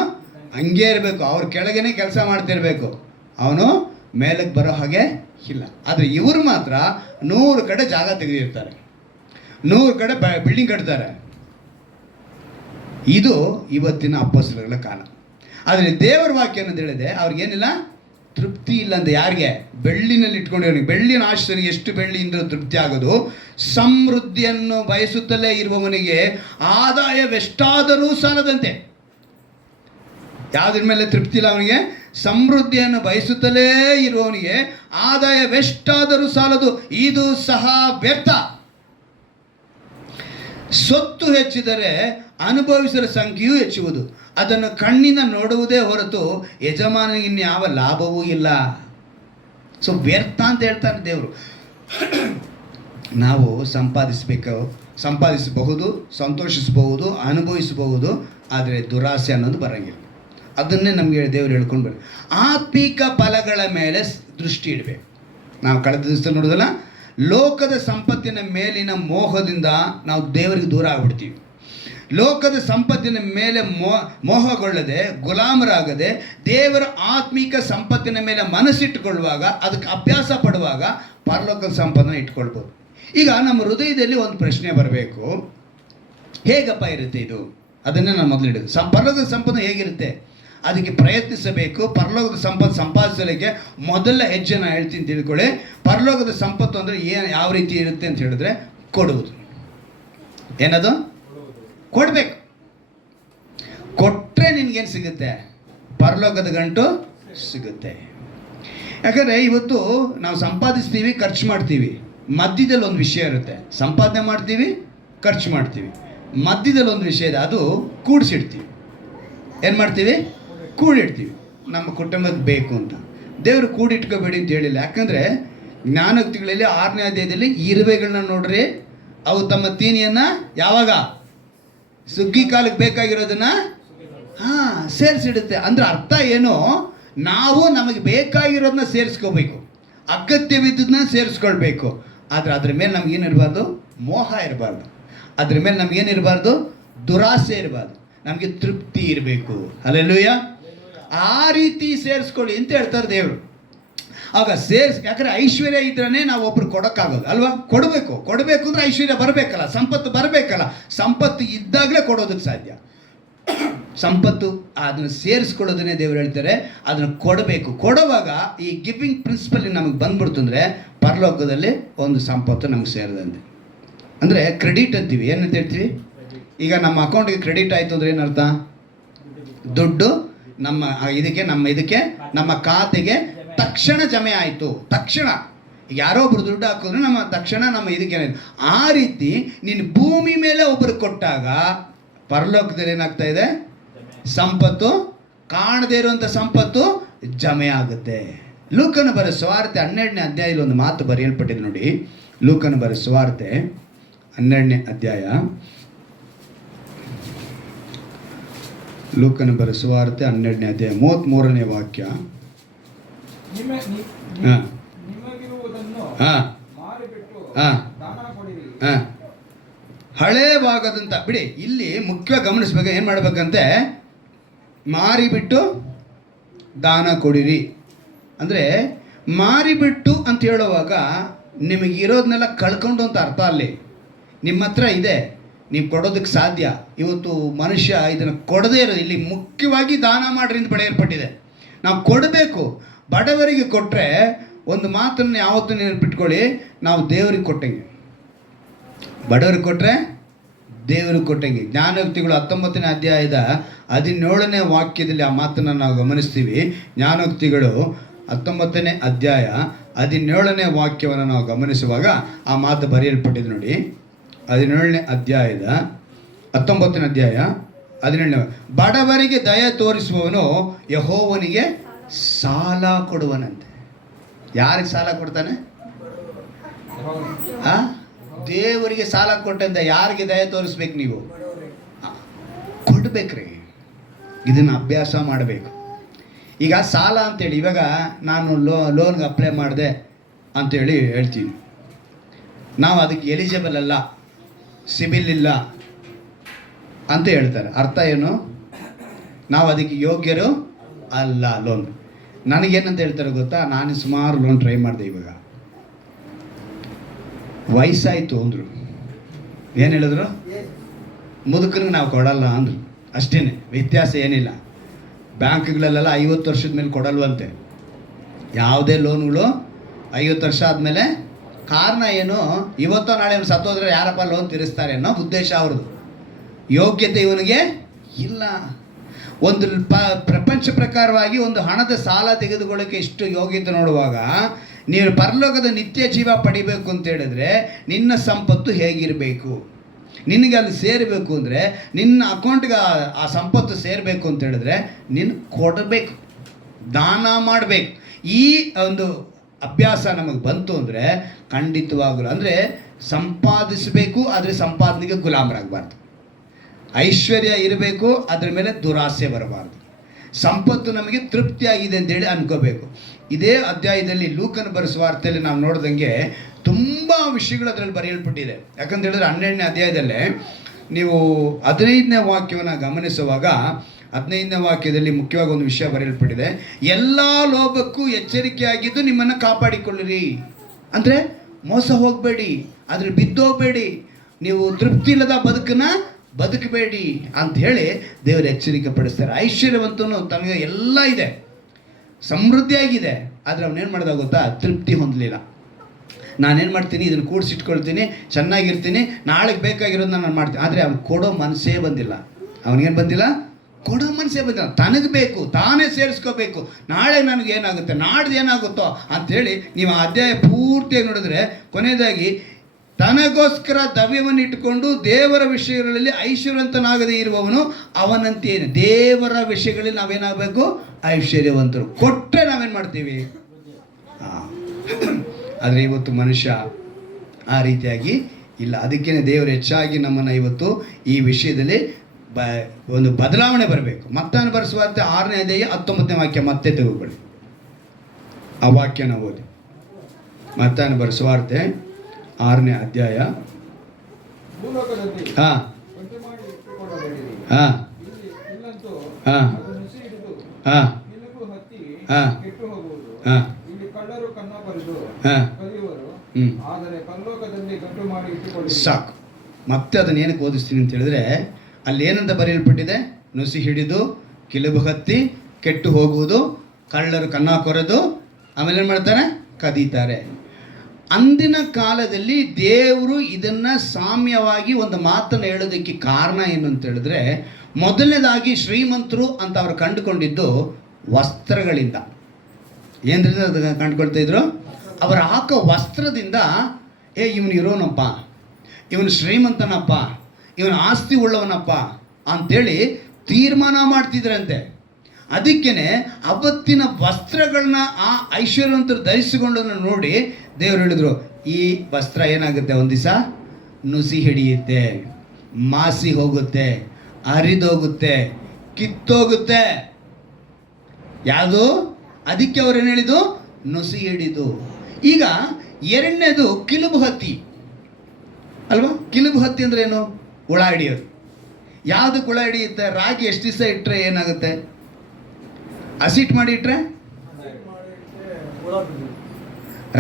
ಹಂಗೇ ಇರಬೇಕು. ಅವ್ರ ಕೆಳಗೇನೆ ಕೆಲಸ ಮಾಡ್ತಿರ್ಬೇಕು, ಅವನು ಮೇಲಕ್ಕೆ ಬರೋ ಹಾಗೆ ಇಲ್ಲ. ಆದರೆ ಇವರು ಮಾತ್ರ 100 ಕಡೆ ಜಾಗ ತೆಗೆದಿರ್ತಾರೆ, 100 ಕಡೆ ಬಿಲ್ಡಿಂಗ್ ಕಟ್ತಾರೆ. ಇದು ಇವತ್ತಿನ ಅಪೊಸ್ತಲರುಗಳ ಕಾಲ. ಆದರೆ ದೇವರ ವಾಕ್ಯ ಅನ್ನೋದು ಹೇಳಿದೆ, ಅವ್ರಿಗೇನಿಲ್ಲ, ತೃಪ್ತಿ ಇಲ್ಲ ಅಂತ. ಯಾರಿಗೆ, ಬೆಳ್ಳಿನಲ್ಲಿ ಇಟ್ಕೊಂಡಿರೋನಿಗೆ, ಬೆಳ್ಳಿನ ಆಶ್ರಯನಿಗೆ ಎಷ್ಟು ಬೆಳ್ಳಿಯಿಂದ ತೃಪ್ತಿ ಆಗೋದು, ಸಮೃದ್ಧಿಯನ್ನು ಬಯಸುತ್ತಲೇ ಇರುವವನಿಗೆ ಆದಾಯವೆಷ್ಟಾದರೂ ಸಾಲದಂತೆ. ಯಾವುದ್ರ ಮೇಲೆ ತೃಪ್ತಿ ಇಲ್ಲ ಅವನಿಗೆ, ಸಮೃದ್ಧಿಯನ್ನು ಬಯಸುತ್ತಲೇ ಇರುವವನಿಗೆ ಆದಾಯವೆಷ್ಟಾದರೂ ಸಾಲದು, ಇದು ಸಹ ವ್ಯರ್ಥ. ಸೊತ್ತು ಹೆಚ್ಚಿದರೆ ಅನುಭವಿಸಲು ಸಂಖ್ಯೆಯೂ ಹೆಚ್ಚುವುದು, ಅದನ್ನು ಕಣ್ಣಿನ ನೋಡುವುದೇ ಹೊರತು ಯಜಮಾನಿಗೆ ಇನ್ಯಾವ ಲಾಭವೂ ಇಲ್ಲ. ಸೊ ವ್ಯರ್ಥ ಅಂತ ಹೇಳ್ತಾರೆ ದೇವರು. ನಾವು ಸಂಪಾದಿಸಬಹುದು, ಸಂತೋಷಿಸಬಹುದು, ಅನುಭವಿಸಬಹುದು, ಆದರೆ ದುರಾಸೆ ಅನ್ನೋದು ಬರೋಂಗಿಲ್ಲ. ಅದನ್ನೇ ನಮಗೆ ದೇವರು ಹೇಳ್ಕೊಂಡು ಬರ್ರಿ, ಆತ್ಮಿಕ ಫಲಗಳ ಮೇಲೆ ದೃಷ್ಟಿ ಇಡಬೇಕು. ನಾವು ಕಳೆದ ದಿವಸದಲ್ಲಿ ನೋಡೋದಲ್ಲ, ಲೋಕದ ಸಂಪತ್ತಿನ ಮೇಲಿನ ಮೋಹದಿಂದ ನಾವು ದೇವರಿಗೆ ದೂರ ಆಗ್ಬಿಡ್ತೀವಿ. ಲೋಕದ ಸಂಪತ್ತಿನ ಮೇಲೆ ಮೋಹಗೊಳ್ಳದೆ, ಗುಲಾಮರಾಗದೆ, ದೇವರ ಆತ್ಮಿಕ ಸಂಪತ್ತಿನ ಮೇಲೆ ಮನಸ್ಸಿಟ್ಟುಕೊಳ್ಳುವಾಗ, ಅದಕ್ಕೆ ಅಭ್ಯಾಸ ಪಡುವಾಗ ಪರಲೋಕದ ಸಂಪತ್ತನ್ನು ಇಟ್ಕೊಳ್ಬೋದು. ಈಗ ನಮ್ಮ ಹೃದಯದಲ್ಲಿ ಒಂದು ಪ್ರಶ್ನೆ ಬರಬೇಕು, ಹೇಗಪ್ಪ ಇರುತ್ತೆ ಇದು? ಅದನ್ನೇ ನಾನು ಮೊದಲು ಹಿಡಿದು ಪರಲೋಕದ ಸಂಪತ್ತು ಹೇಗಿರುತ್ತೆ, ಅದಕ್ಕೆ ಪ್ರಯತ್ನಿಸಬೇಕು. ಪರಲೋಕದ ಸಂಪತ್ತು ಸಂಪಾದಿಸಲಿಕ್ಕೆ ಮೊದಲ ಹೆಜ್ಜೆ ನಾನು ಹೇಳ್ತೀನಿ ತಿಳ್ಕೊಳ್ಳಿ. ಪರಲೋಕದ ಸಂಪತ್ತು ಅಂದರೆ ಯಾವ ರೀತಿ ಇರುತ್ತೆ ಅಂತ ಹೇಳಿದ್ರೆ, ಕೊಡುವುದು. ಏನದು? ಕೊಡಬೇಕು. ಕೊಟ್ಟರೆ ನಿನಗೇನು ಸಿಗುತ್ತೆ? ಪರಲೋಕದ ಗಂಟು ಸಿಗುತ್ತೆ. ಯಾಕಂದರೆ ಇವತ್ತು ನಾವು ಸಂಪಾದಿಸ್ತೀವಿ, ಖರ್ಚು ಮಾಡ್ತೀವಿ, ಮಧ್ಯದಲ್ಲಿ ಒಂದು ವಿಷಯ ಇರುತ್ತೆ. ಸಂಪಾದನೆ ಮಾಡ್ತೀವಿ, ಖರ್ಚು ಮಾಡ್ತೀವಿ, ಮಧ್ಯದಲ್ಲಿ ಒಂದು ವಿಷಯ ಇದೆ, ಅದು ಕೂಡಿಸಿಡ್ತೀವಿ. ಏನು ಮಾಡ್ತೀವಿ? ಕೂಡಿಡ್ತೀವಿ. ನಮ್ಮ ಕುಟುಂಬಕ್ಕೆ ಬೇಕು ಅಂತ. ದೇವರು ಕೂಡಿಟ್ಕೋಬೇಡಿ ಅಂತ ಹೇಳಿಲ್ಲ. ಯಾಕಂದರೆ ಜ್ಞಾನೋಕ್ತಿಗಳಲ್ಲಿ 6ನೇ ಅಧ್ಯಾಯದಲ್ಲಿ ಇರುವೆಗಳನ್ನ ನೋಡ್ರಿ, ಅವು ತಮ್ಮ ತೀನಿಯನ್ನು ಯಾವಾಗ, ಸುಗ್ಗಿ ಕಾಲಕ್ಕೆ ಬೇಕಾಗಿರೋದನ್ನು ಸೇರಿಸಿಡುತ್ತೆ. ಅಂದರೆ ಅರ್ಥ ಏನು, ನಾವು ನಮಗೆ ಬೇಕಾಗಿರೋದನ್ನ ಸೇರಿಸ್ಕೋಬೇಕು, ಅಗತ್ಯವಿದ್ದದನ್ನ ಸೇರಿಸ್ಕೊಳ್ಬೇಕು. ಆದರೆ ಅದ್ರ ಮೇಲೆ ನಮಗೇನಿರಬಾರ್ದು? ಮೋಹ ಇರಬಾರ್ದು. ಅದ್ರ ಮೇಲೆ ನಮಗೇನಿರಬಾರ್ದು? ದುರಾಸೆ ಇರಬಾರ್ದು. ನಮಗೆ ತೃಪ್ತಿ ಇರಬೇಕು. ಹಲ್ಲೆಲೂಯಾ. ಆ ರೀತಿ ಸೇರಿಸ್ಕೊಳ್ಳಿ ಅಂತ ಹೇಳ್ತಾರೆ ದೇವರು. ಆಗ ಯಾಕಂದರೆ ಐಶ್ವರ್ಯ ಇದ್ರೇ ನಾವು ಒಬ್ರು ಕೊಡೋಕ್ಕಾಗೋದು ಅಲ್ವಾ? ಕೊಡಬೇಕು ಅಂದರೆ ಐಶ್ವರ್ಯ ಬರಬೇಕಲ್ಲ, ಸಂಪತ್ತು ಬರಬೇಕಲ್ಲ. ಸಂಪತ್ತು ಇದ್ದಾಗಲೇ ಕೊಡೋದಕ್ಕೆ ಸಾಧ್ಯ. ಸಂಪತ್ತು ಅದನ್ನು ಸೇರಿಸ್ಕೊಳ್ಳೋದನ್ನೇ ದೇವರು ಹೇಳ್ತಾರೆ, ಅದನ್ನು ಕೊಡಬೇಕು. ಕೊಡುವಾಗ ಈ ಗಿವಿಂಗ್ ಪ್ರಿನ್ಸಿಪಲ್ ನಮಗೆ ಬಂದ್ಬಿಡ್ತಂದ್ರೆ ಪರಲೋಕದಲ್ಲಿ ಒಂದು ಸಂಪತ್ತು ನಮಗೆ ಸೇರಿದಂತೆ. ಅಂದರೆ ಕ್ರೆಡಿಟ್ ಅಂತೀವಿ. ಏನಂತ ಹೇಳ್ತೀವಿ? ಈಗ ನಮ್ಮ ಅಕೌಂಟಿಗೆ ಕ್ರೆಡಿಟ್ ಆಯಿತು ಅಂದರೆ ಏನರ್ಥ? ದುಡ್ಡು ಇದಕ್ಕೆ ನಮ್ಮ ಖಾತೆಗೆ ತಕ್ಷಣ ಜಮೆ ಆಯಿತು. ತಕ್ಷಣ ಈಗ ಯಾರೋ ಒಬ್ರು ದುಡ್ಡು ಹಾಕಿದ್ರೆ ತಕ್ಷಣ ನಮ್ಮ ಇದಕ್ಕೆ ಆ ರೀತಿ ನೀನು ಭೂಮಿ ಮೇಲೆ ಒಬ್ಬರು ಕೊಟ್ಟಾಗ ಪರಲೋಕದಲ್ಲಿ ಏನಾಗ್ತಾ ಇದೆ? ಸಂಪತ್ತು, ಕಾಣದೇ ಇರುವಂಥ ಸಂಪತ್ತು ಜಮೆ ಆಗುತ್ತೆ. ಲೂಕನ ಬರೆದ ಸುವಾರ್ತೆ 12ನೇ ಅಧ್ಯಾಯದಲ್ಲಿ ಒಂದು ಮಾತು ಬರೆಯಲ್ಪಟ್ಟಿದೆ ನೋಡಿ. ಲೂಕನ ಬರೆದ ಸುವಾರ್ತೆ 12ನೇ ಅಧ್ಯಾಯ, ಲೂಕನ ಬರೆದ ಸುವಾರ್ತೆ 12ನೇ ಅಧ್ಯಾಯ 33ನೇ ವಾಕ್ಯ. ಹಾಂ ನಿಮಗಿರುವುದನ್ನು ಹಾಂ ಮಾರಿಬಿಟ್ಟು ಹಾಂ ದಾನ ಕೊಡಿರಿ. ಹಾಂ ಹಳೇ ಭಾಗದಂತ ಬಿಡಿ, ಇಲ್ಲಿ ಮುಖ್ಯವಾಗಿ ಗಮನಿಸ್ಬೇಕು. ಏನು ಮಾಡ್ಬೇಕಂತೆ? ಮಾರಿಬಿಟ್ಟು ದಾನ ಕೊಡಿರಿ. ಅಂದರೆ ಮಾರಿಬಿಟ್ಟು ಅಂತ ಹೇಳುವಾಗ ನಿಮಗಿರೋದನ್ನೆಲ್ಲ ಕಳ್ಕೊಂಡು ಅಂತ ಅರ್ಥ. ಅಲ್ಲಿ ನಿಮ್ಮ ಹತ್ರ ಇದೆ, ನೀವು ಕೊಡೋದಕ್ಕೆ ಸಾಧ್ಯ. ಇವತ್ತು ಮನುಷ್ಯ ಇದನ್ನು ಕೊಡದೇ ಇರೋದು. ಇಲ್ಲಿ ಮುಖ್ಯವಾಗಿ ದಾನ ಮಾಡ್ರಿಂದ ಪಡೆಯಲ್ಪಟ್ಟಿದೆ. ನಾವು ಕೊಡಬೇಕು. ಬಡವರಿಗೆ ಕೊಟ್ಟರೆ ಒಂದು ಮಾತನ್ನು ಯಾವತ್ತೂ ನೆನಪಿಟ್ಕೊಳ್ಳಿ, ನಾವು ದೇವರಿಗೆ ಕೊಟ್ಟಂಗೆ. ಬಡವರಿಗೆ ಕೊಟ್ಟರೆ ದೇವರಿಗೆ ಕೊಟ್ಟಂಗೆ. ಜ್ಞಾನೋಕ್ತಿಗಳು 19ನೇ ಅಧ್ಯಾಯದ 17ನೇ ವಾಕ್ಯದಲ್ಲಿ ಆ ಮಾತನ್ನು ನಾವು ಗಮನಿಸ್ತೀವಿ. ಜ್ಞಾನೋಕ್ತಿಗಳು 19ನೇ ಅಧ್ಯಾಯ 17ನೇ ವಾಕ್ಯವನ್ನು ನಾವು ಗಮನಿಸುವಾಗ ಆ ಮಾತು ಬರೆಯಲ್ಪಟ್ಟಿದೆ ನೋಡಿ. 17ನೇ ಅಧ್ಯಾಯದ 19ನೇ ಅಧ್ಯಾಯ 17ನೇ, ಬಡವರಿಗೆ ದಯ ತೋರಿಸುವವನು ಯೆಹೋವನಿಗೆ ಸಾಲ ಕೊಡುವನಂತೆ. ಯಾರಿಗೆ ಸಾಲ ಕೊಡ್ತಾನೆ? ದೇವರಿಗೆ ಸಾಲ ಕೊಟ್ಟಂತೆ ಯಾರಿಗೆ ದಯ ತೋರಿಸ್ಬೇಕು? ನೀವು ಕೊಡ್ಬೇಕ್ರಿ. ಇದನ್ನು ಅಭ್ಯಾಸ ಮಾಡಬೇಕು. ಈಗ ಸಾಲ ಅಂತೇಳಿ ಇವಾಗ ನಾನು ಲೋನ್ಗೆ ಅಪ್ಲೈ ಮಾಡಿದೆ ಅಂಥೇಳಿ ಹೇಳ್ತೀವಿ. ನಾವು ಅದಕ್ಕೆ ಎಲಿಜಿಬಲ್ ಅಲ್ಲ, ಸಿಬಿಲ್ ಇಲ್ಲ ಅಂತ ಹೇಳ್ತಾರೆ. ಅರ್ಥ ಏನು? ನಾವು ಅದಕ್ಕೆ ಯೋಗ್ಯರು ಅಲ್ಲ. ಲೋನ್ ನನಗೇನಂತ ಹೇಳ್ತಾರೆ ಗೊತ್ತಾ? ನಾನು ಸುಮಾರು ಲೋನ್ ಟ್ರೈ ಮಾಡಿದೆ. ಇವಾಗ ವಯಸ್ಸಾಯಿತು ಅಂದರು. ಏನು ಹೇಳಿದ್ರು? ಮುದುಕನಿಗೆ ನಾವು ಕೊಡಲ್ಲ ಅಂದರು. ಅಷ್ಟೇ, ವ್ಯತ್ಯಾಸ ಏನಿಲ್ಲ. ಬ್ಯಾಂಕ್ಗಳಲ್ಲೆಲ್ಲ 50 ವರ್ಷದ ಮೇಲೆ ಕೊಡಲ್ವಂತೆ ಯಾವುದೇ ಲೋನ್ಗಳು. 50 ವರ್ಷ ಆದಮೇಲೆ. ಕಾರಣ ಏನು? ಇವತ್ತೋ ನಾಳೆ ಸತ್ತೋದ್ರೆ ಯಾರಪ್ಪ ಲೋನ್ ತೀರಿಸ್ತಾರೆ ಅನ್ನೋ ಉದ್ದೇಶ ಅವ್ರದ್ದು. ಯೋಗ್ಯತೆ ಇವನಿಗೆ ಇಲ್ಲ. ಒಂದು ಪ್ರಪಂಚ ಪ್ರಕಾರವಾಗಿ ಒಂದು ಹಣದ ಸಾಲ ತೆಗೆದುಕೊಳ್ಳೋಕ್ಕೆ ಇಷ್ಟು ಯೋಗ್ಯತೆ ನೋಡುವಾಗ, ನೀನು ಪರಲೋಕದ ನಿತ್ಯ ಜೀವ ಪಡಿಬೇಕು ಅಂತ ಹೇಳಿದ್ರೆ ನಿನ್ನ ಸಂಪತ್ತು ಹೇಗಿರಬೇಕು? ನಿನಗೆ ಅಲ್ಲಿ ಸೇರಬೇಕು ಅಂದರೆ, ನಿನ್ನ ಅಕೌಂಟ್ಗೆ ಆ ಸಂಪತ್ತು ಸೇರಬೇಕು ಅಂತ ಹೇಳಿದ್ರೆ ನೀನು ಕೊಡಬೇಕು, ದಾನ ಮಾಡಬೇಕು. ಈ ಒಂದು ಅಭ್ಯಾಸ ನಮಗೆ ಬಂತು ಅಂದರೆ ಖಂಡಿತವಾಗಲು, ಅಂದರೆ ಸಂಪಾದಿಸಬೇಕು, ಆದರೆ ಸಂಪಾದನೆಗೆ ಗುಲಾಮರಾಗಬಾರ್ದು. ಐಶ್ವರ್ಯ ಇರಬೇಕು, ಅದರ ಮೇಲೆ ದುರಾಸೆ ಬರಬಾರ್ದು. ಸಂಪತ್ತು ನಮಗೆ ತೃಪ್ತಿಯಾಗಿದೆ ಅಂತೇಳಿ ಅನ್ಕೋಬೇಕು. ಇದೇ ಅಧ್ಯಾಯದಲ್ಲಿ ಲೂಕನ ಬರೆದ ಸುವಾರ್ತೆಯಲ್ಲಿ ನಾವು ನೋಡಿದಂಗೆ ತುಂಬ ವಿಷಯಗಳು ಅದರಲ್ಲಿ ಬರೆಯಲ್ಪಟ್ಟಿದೆ. ಯಾಕಂತ ಹೇಳಿದ್ರೆ 12ನೇ ಅಧ್ಯಾಯದಲ್ಲೇ ನೀವು 15ನೇ ವಾಕ್ಯವನ್ನು ಗಮನಿಸುವಾಗ 15ನೇ ವಾಕ್ಯದಲ್ಲಿ ಮುಖ್ಯವಾಗಿ ಒಂದು ವಿಷಯ ಬರೆಯಲ್ಪಟ್ಟಿದೆ. ಎಲ್ಲ ಲೋಭಕ್ಕೂ ಎಚ್ಚರಿಕೆಯಾಗಿದ್ದು ನಿಮ್ಮನ್ನು ಕಾಪಾಡಿಕೊಳ್ಳಿರಿ. ಅಂದರೆ ಮೋಸ ಹೋಗಬೇಡಿ, ಅದ್ರಲ್ಲಿ ಬಿದ್ದೋಗಬೇಡಿ, ನೀವು ತೃಪ್ತಿ ಇಲ್ಲದ ಬದುಕನ್ನು ಬದುಕಬೇಡಿ ಅಂತ ಹೇಳಿ ದೇವರು ಎಚ್ಚರಿಕೆ ಪಡಿಸ್ತಾರೆ. ಐಶ್ವರ್ಯವಂತನು ತನಗೆ ಎಲ್ಲ ಇದೆ, ಸಮೃದ್ಧಿಯಾಗಿದೆ, ಆದರೆ ಅವನೇನು ಮಾಡ್ದ ಗೊತ್ತಾ? ತೃಪ್ತಿ ಹೊಂದಲಿಲ್ಲ. ನಾನೇನು ಮಾಡ್ತೀನಿ, ಇದನ್ನು ಕೂಡಿಸಿಟ್ಕೊಳ್ತೀನಿ, ಚೆನ್ನಾಗಿರ್ತೀನಿ, ನಾಳೆಗೆ ಬೇಕಾಗಿರೋದು ನಾನು ಮಾಡ್ತೀನಿ. ಆದರೆ ಅವ್ನು ಕೊಡೋ ಮನಸ್ಸೇ ಬಂದಿಲ್ಲ. ಅವನಿಗೇನು ಬಂದಿಲ್ಲ? ಕೊಡೋ ಮನಸ್ಸೇ ಬಂದಿಲ್ಲ. ತನಗೆ ಬೇಕು, ತಾನೇ ಸೇರಿಸ್ಕೋಬೇಕು. ನಾಳೆ ನನಗೆ ಏನಾಗುತ್ತೆ, ನಾಡ್ದು ಏನಾಗುತ್ತೋ ಅಂಥೇಳಿ ನೀವು ಆ ಅಧ್ಯಾಯ ಪೂರ್ತಿಯಾಗಿ ನೋಡಿದ್ರೆ ಕೊನೆಯದಾಗಿ ತನಗೋಸ್ಕರ ದವ್ಯವನ್ನು ಇಟ್ಟುಕೊಂಡು ದೇವರ ವಿಷಯಗಳಲ್ಲಿ ಐಶ್ವರ್ಯವಂತನಾಗದೇ ಇರುವವನು ಅವನಂತೇನು. ದೇವರ ವಿಷಯಗಳಲ್ಲಿ ನಾವೇನಾಗಬೇಕು? ಐಶ್ವರ್ಯವಂತರು. ಕೊಟ್ಟರೆ ನಾವೇನು ಮಾಡ್ತೀವಿ? ಆದರೆ ಇವತ್ತು ಮನುಷ್ಯ ಆ ರೀತಿಯಾಗಿ ಇಲ್ಲ. ಅದಕ್ಕೇ ದೇವರು ಹೆಚ್ಚಾಗಿ ನಮ್ಮನ್ನು ಇವತ್ತು ಈ ವಿಷಯದಲ್ಲಿ ಒಂದು ಬದಲಾವಣೆ ಬರಬೇಕು. ಮತ್ತಾಯನ ಬರೆದ ಸುವಾರ್ತೆ 6ನೇ ಅಧ್ಯಾಯ 19ನೇ ವಾಕ್ಯ ಮತ್ತೆ ತೆಗೆದುಕೊಳ್ಳಿ. ಆ ವಾಕ್ಯನ ಓದಿ. ಮತ್ತಾಯನ ಬರೆದ ಸುವಾರ್ತೆ 6ನೇ ಅಧ್ಯಾಯ. ಹಾಂ ಹಾಂ ಹಾಂ ಹಾಂ ಹಾಂ ಹಾಂ ಸಾಕು. ಮತ್ತೆ ಅದನ್ನು ಏನಕ್ಕೆ ಓದಿಸ್ತೀನಿ ಅಂತ ಹೇಳಿದ್ರೆ, ಅಲ್ಲಿ ಏನಂತ ಬರೆಯಲ್ಪಟ್ಟಿದೆ? ನುಸಿ ಹಿಡಿದು, ಕಿಲುಬು ಹತ್ತಿ, ಕೆಟ್ಟು ಹೋಗುವುದು, ಕಳ್ಳರು ಕನ್ನ ಕೊರೆದು, ಆಮೇಲೆ ಏನು ಮಾಡ್ತಾರೆ? ಕದೀತಾರೆ. ಅಂದಿನ ಕಾಲದಲ್ಲಿ ದೇವರು ಇದನ್ನು ಸಾಮ್ಯವಾಗಿ ಒಂದು ಮಾತನ್ನು ಹೇಳೋದಕ್ಕೆ ಕಾರಣ ಏನು ಅಂತ ಹೇಳಿದ್ರೆ, ಮೊದಲನೇದಾಗಿ ಶ್ರೀಮಂತರು ಅಂತ ಅವರು ಕಂಡುಕೊಂಡಿದ್ದು ವಸ್ತ್ರಗಳಿಂದ. ಏನ್ರಿಂದ ಅದು ಕಂಡುಕೊಳ್ತಾ ಇದ್ರು? ಅವರು ಹಾಕೋ ವಸ್ತ್ರದಿಂದ ಇವನು ಇರೋನಪ್ಪ, ಇವನು ಶ್ರೀಮಂತನಪ್ಪ, ಇವನು ಆಸ್ತಿ ಉಳ್ಳವನಪ್ಪ ಅಂಥೇಳಿ ತೀರ್ಮಾನ ಮಾಡ್ತಿದ್ರಂತೆ. ಅದಕ್ಕೇ ಅವತ್ತಿನ ವಸ್ತ್ರಗಳನ್ನ ಆ ಐಶ್ವರ್ಯವಂತರು ಧರಿಸಿಕೊಂಡನ್ನು ನೋಡಿ ದೇವರು ಹೇಳಿದರು, ಈ ವಸ್ತ್ರ ಏನಾಗುತ್ತೆ, ಒಂದು ದಿವಸ ನುಸಿ ಹಿಡಿಯುತ್ತೆ, ಮಾಸಿ ಹೋಗುತ್ತೆ, ಹರಿದೋಗುತ್ತೆ, ಕಿತ್ತೋಗುತ್ತೆ. ಯಾವುದು? ಅದಕ್ಕೆ ಅವ್ರು ಏನು ಹೇಳಿದ್ದು? ನುಸಿ ಹಿಡಿದು. ಈಗ ಎರಡನೇದು ಕಿಲುಬು ಹತ್ತಿ ಅಲ್ವಾ? ಕಿಲುಬು ಹತ್ತಿ ಅಂದ್ರೆ ಏನು? ಹುಳ ಹಿಡಿಯೋದು. ಯಾವುದಕ್ಕೆ ಹುಳ ಹಿಡಿಯುತ್ತೆ? ರಾಗಿ ಎಷ್ಟು ದಿವಸ ಇಟ್ಟರೆ ಏನಾಗುತ್ತೆ? ಹಸಿಟ್ಟು ಮಾಡಿ ಇಟ್ಟರೆ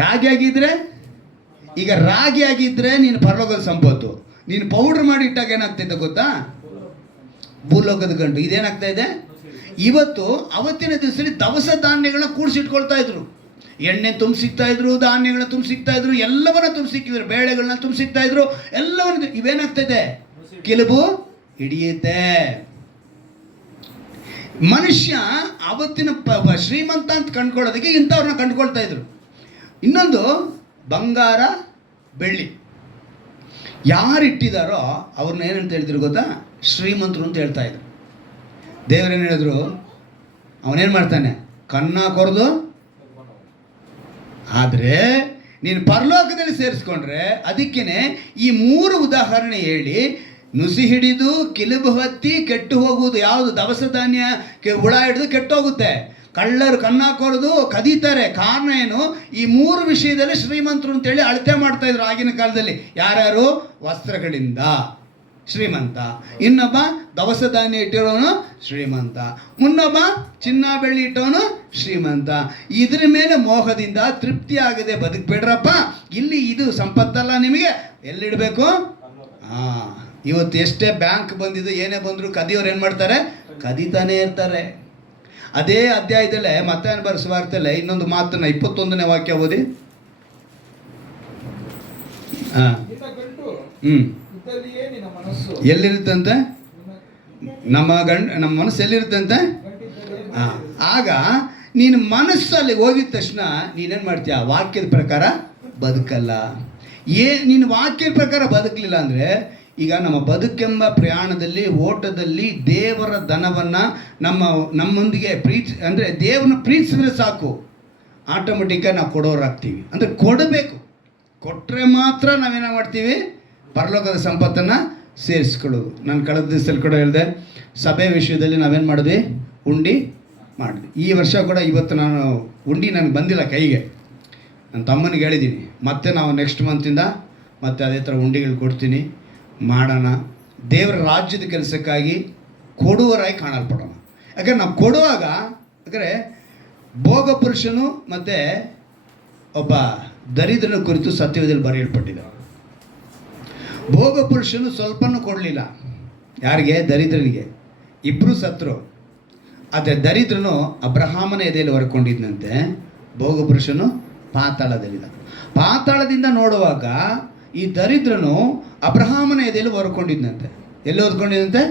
ರಾಗಿ ಆಗಿದ್ರೆ, ಈಗ ರಾಗಿ ಆಗಿದ್ರೆ ನೀನು ಪರಲೋಕದ ಸಂಪತ್ತು. ನೀನು ಪೌಡ್ರ್ ಮಾಡಿ ಇಟ್ಟಾಗ ಏನಾಗ್ತೈತೆ ಗೊತ್ತಾ? ಭೂಲೋಕದ ಗಂಟು. ಇದೇನಾಗ್ತಾ ಇದೆ ಇವತ್ತು? ಅವತ್ತಿನ ದಿವಸದಲ್ಲಿ ದವಸ ಧಾನ್ಯಗಳನ್ನ ಕೂಡಿಸಿಟ್ಕೊಳ್ತಾ ಇದ್ರು. ಎಣ್ಣೆ ತುಂಬಿಸಿಕ್ತಾ ಇದ್ರು, ಧಾನ್ಯಗಳನ್ನ ತುಂಬಿಸಿಕ್ತಾ ಇದ್ರು, ಎಲ್ಲವನ್ನ ತುಂಬಿಸಿಕ್ಕಿದ್ರು, ಬೇಳೆಗಳನ್ನ ತುಂಬಿಸಿಕ್ತಾ ಇದ್ರು, ಎಲ್ಲವನ್ನ. ಇವೇನಾಗ್ತೈತೆ? ಕಿಲುಬು ಹಿಡಿಯುತ್ತೆ. ಮನುಷ್ಯ ಅವತ್ತಿನ ಶ್ರೀಮಂತ ಅಂತ ಕಂಡುಕೊಳ್ಳೋದಕ್ಕೆ ಇಂಥವ್ರನ್ನ ಕಂಡುಕೊಳ್ತಾ ಇದ್ರು. ಇನ್ನೊಂದು ಬಂಗಾರ ಬೆಳ್ಳಿ ಯಾರು ಇಟ್ಟಿದ್ದಾರೋ ಅವ್ರನ್ನ ಏನಂತ ಹೇಳಿದ್ರು ಗೊತ್ತಾ? ಶ್ರೀಮಂತರು ಅಂತ ಹೇಳ್ತಾ ಇದ್ರು. ದೇವರೇನು ಹೇಳಿದ್ರು? ಅವನೇನು ಮಾಡ್ತಾನೆ? ಕನ್ನ ಕೊರೆದು. ಆದರೆ ನೀನು ಪರಲೋಕದಲ್ಲಿ ಸೇರಿಸ್ಕೊಂಡ್ರೆ, ಅದಕ್ಕೇ ಈ 3 ಉದಾಹರಣೆ ಹೇಳಿ, ನುಸಿ ಹಿಡಿದು, ಕಿಲುಬು ಹತ್ತಿ, ಕೆಟ್ಟು ಹೋಗುವುದು. ಯಾವುದು? ದವಸ ಧಾನ್ಯ ಹುಳ ಹಿಡಿದು ಕೆಟ್ಟೋಗುತ್ತೆ. ಕಳ್ಳರು ಕನ್ನ ಕೊರೆದು ಕದೀತಾರೆ. ಕಾರಣ ಏನು? ಈ 3 ವಿಷಯದಲ್ಲಿ ಶ್ರೀಮಂತರು ಅಂತೇಳಿ ಅಳತೆ ಮಾಡ್ತಾ ಇದ್ರು ಆಗಿನ ಕಾಲದಲ್ಲಿ. ಯಾರ್ಯಾರು? ವಸ್ತ್ರಗಳಿಂದ ಶ್ರೀಮಂತ, ಇನ್ನೊಬ್ಬ ದವಸ ಧಾನ್ಯ ಇಟ್ಟಿರೋನು ಶ್ರೀಮಂತ, ಮುನ್ನೊಬ್ಬ ಚಿನ್ನ ಬೆಳ್ಳಿ ಇಟ್ಟವನು ಶ್ರೀಮಂತ. ಇದ್ರ ಮೇಲೆ ಮೋಹದಿಂದ ತೃಪ್ತಿ ಆಗದೆ ಬದುಕಬೇಡ್ರಪ್ಪ. ಇಲ್ಲಿ ಇದು ಸಂಪತ್ತಲ್ಲ, ನಿಮಗೆ ಎಲ್ಲಿಡಬೇಕು? ಇವತ್ತು ಎಷ್ಟೇ ಬ್ಯಾಂಕ್ ಬಂದಿದ್ದು, ಏನೇ ಬಂದರೂ ಕದಿಯೋರು ಏನು ಮಾಡ್ತಾರೆ? ಕದೀತಾನೇ ಇರ್ತಾರೆ. ಅದೇ ಅಧ್ಯಾಯದಲ್ಲೇ ಮತ್ತಾಯನ ಬರೆದ ಸುವಾರ್ತೆಯಲ್ಲೇ ಇನ್ನೊಂದು ಮಾತನ್ನ 21ನೇ ವಾಕ್ಯ ಓದಿ. ಎಲ್ಲಿರುತ್ತಂತೆ? ನಮ್ಮ ಮನಸ್ಸು ಎಲ್ಲಿರುತ್ತಂತೆ? ಆಗ ನೀನು ಮನಸ್ಸಲ್ಲಿ ಹೋಗಿದ ತಕ್ಷಣ ನೀನೇನು ಮಾಡ್ತೀಯ? ವಾಕ್ಯದ ಪ್ರಕಾರ ಬದುಕಲ್ಲ. ನೀನು ವಾಕ್ಯದ ಪ್ರಕಾರ ಬದುಕಲಿಲ್ಲ ಅಂದರೆ, ಈಗ ನಮ್ಮ ಬದುಕೆಂಬ ಪ್ರಯಾಣದಲ್ಲಿ, ಓಟದಲ್ಲಿ ದೇವರ ಧನವನ್ನು ನಮ್ಮೊಂದಿಗೆ ಅಂದರೆ ದೇವರನ್ನ ಪ್ರೀತಿಸಿದ್ರೆ ಸಾಕು, ಆಟೋಮೆಟಿಕ್ಕಾಗಿ ನಾವು ಕೊಡೋರಾಗ್ತೀವಿ. ಅಂದರೆ ಕೊಡಬೇಕು. ಕೊಟ್ಟರೆ ಮಾತ್ರ ನಾವೇನೋ ಮಾಡ್ತೀವಿ? ಪರಲೋಕದ ಸಂಪತ್ತನ್ನು ಸೇರಿಸ್ಕೊಳ್ಳೋದು. ನಾನು ಕಳೆದ ದಿವಸದಲ್ಲಿ ಕೂಡ ಹೇಳಿದೆ, ಸಭೆ ವಿಷಯದಲ್ಲಿ ನಾವೇನು ಮಾಡಿದ್ವಿ? ಉಂಡಿ ಮಾಡಿದ್ವಿ. ಈ ವರ್ಷ ಕೂಡ ಇವತ್ತು ನಾನು ಉಂಡಿ ನನಗೆ ಬಂದಿಲ್ಲ ಕೈಗೆ. ನನ್ನ ತಮ್ಮನಿಗೆ ಹೇಳಿದ್ದೀನಿ, ಮತ್ತೆ ನಾವು ನೆಕ್ಸ್ಟ್ ಮಂತಿಂದ ಮತ್ತೆ ಅದೇ ಥರ ಉಂಡಿಗಳು ಕೊಡ್ತೀನಿ, ಮಾಡೋಣ. ದೇವರ ರಾಜ್ಯದ ಕೆಲಸಕ್ಕಾಗಿ ಕೊಡುವರಾಗಿ ಕಾಣಲ್ಪಡೋಣ. ಯಾಕಂದ್ರೆ ನಾವು ಕೊಡುವಾಗ, ಯಾಕಂದರೆ ಭೋಗ ಪುರುಷನು ಮತ್ತು ಒಬ್ಬ ದರಿದ್ರನ ಕುರಿತು ಸತ್ಯವೇದದಲ್ಲಿ ಬರೆಯಲ್ಪಟ್ಟಿದೆ. ಭೋಗ ಪುರುಷನು ಸ್ವಲ್ಪನೂ ಕೊಡಲಿಲ್ಲ. ಯಾರಿಗೆ? ದರಿದ್ರನಿಗೆ. ಇಬ್ಬರು ಸತ್ರು. ಆದರೆ ದರಿದ್ರನು ಅಬ್ರಹಾಮನ ಎದೆಯಲ್ಲಿ ಹೊರಕೊಂಡಿದ್ದಂತೆ, ಭೋಗ ಪುರುಷನು ಪಾತಾಳದಲ್ಲಿದ್ದ. ಪಾತಾಳದಿಂದ ನೋಡುವಾಗ ಈ ದರಿದ್ರನು ಅಬ್ರಹಾಮನ ಎದೆಯಲ್ಲಿ ಹೊರಕೊಂಡಿದ್ದಂತೆ. ಎಲ್ಲಿ ಹೊರಕೊಂಡಿದ್ದಂತೆ?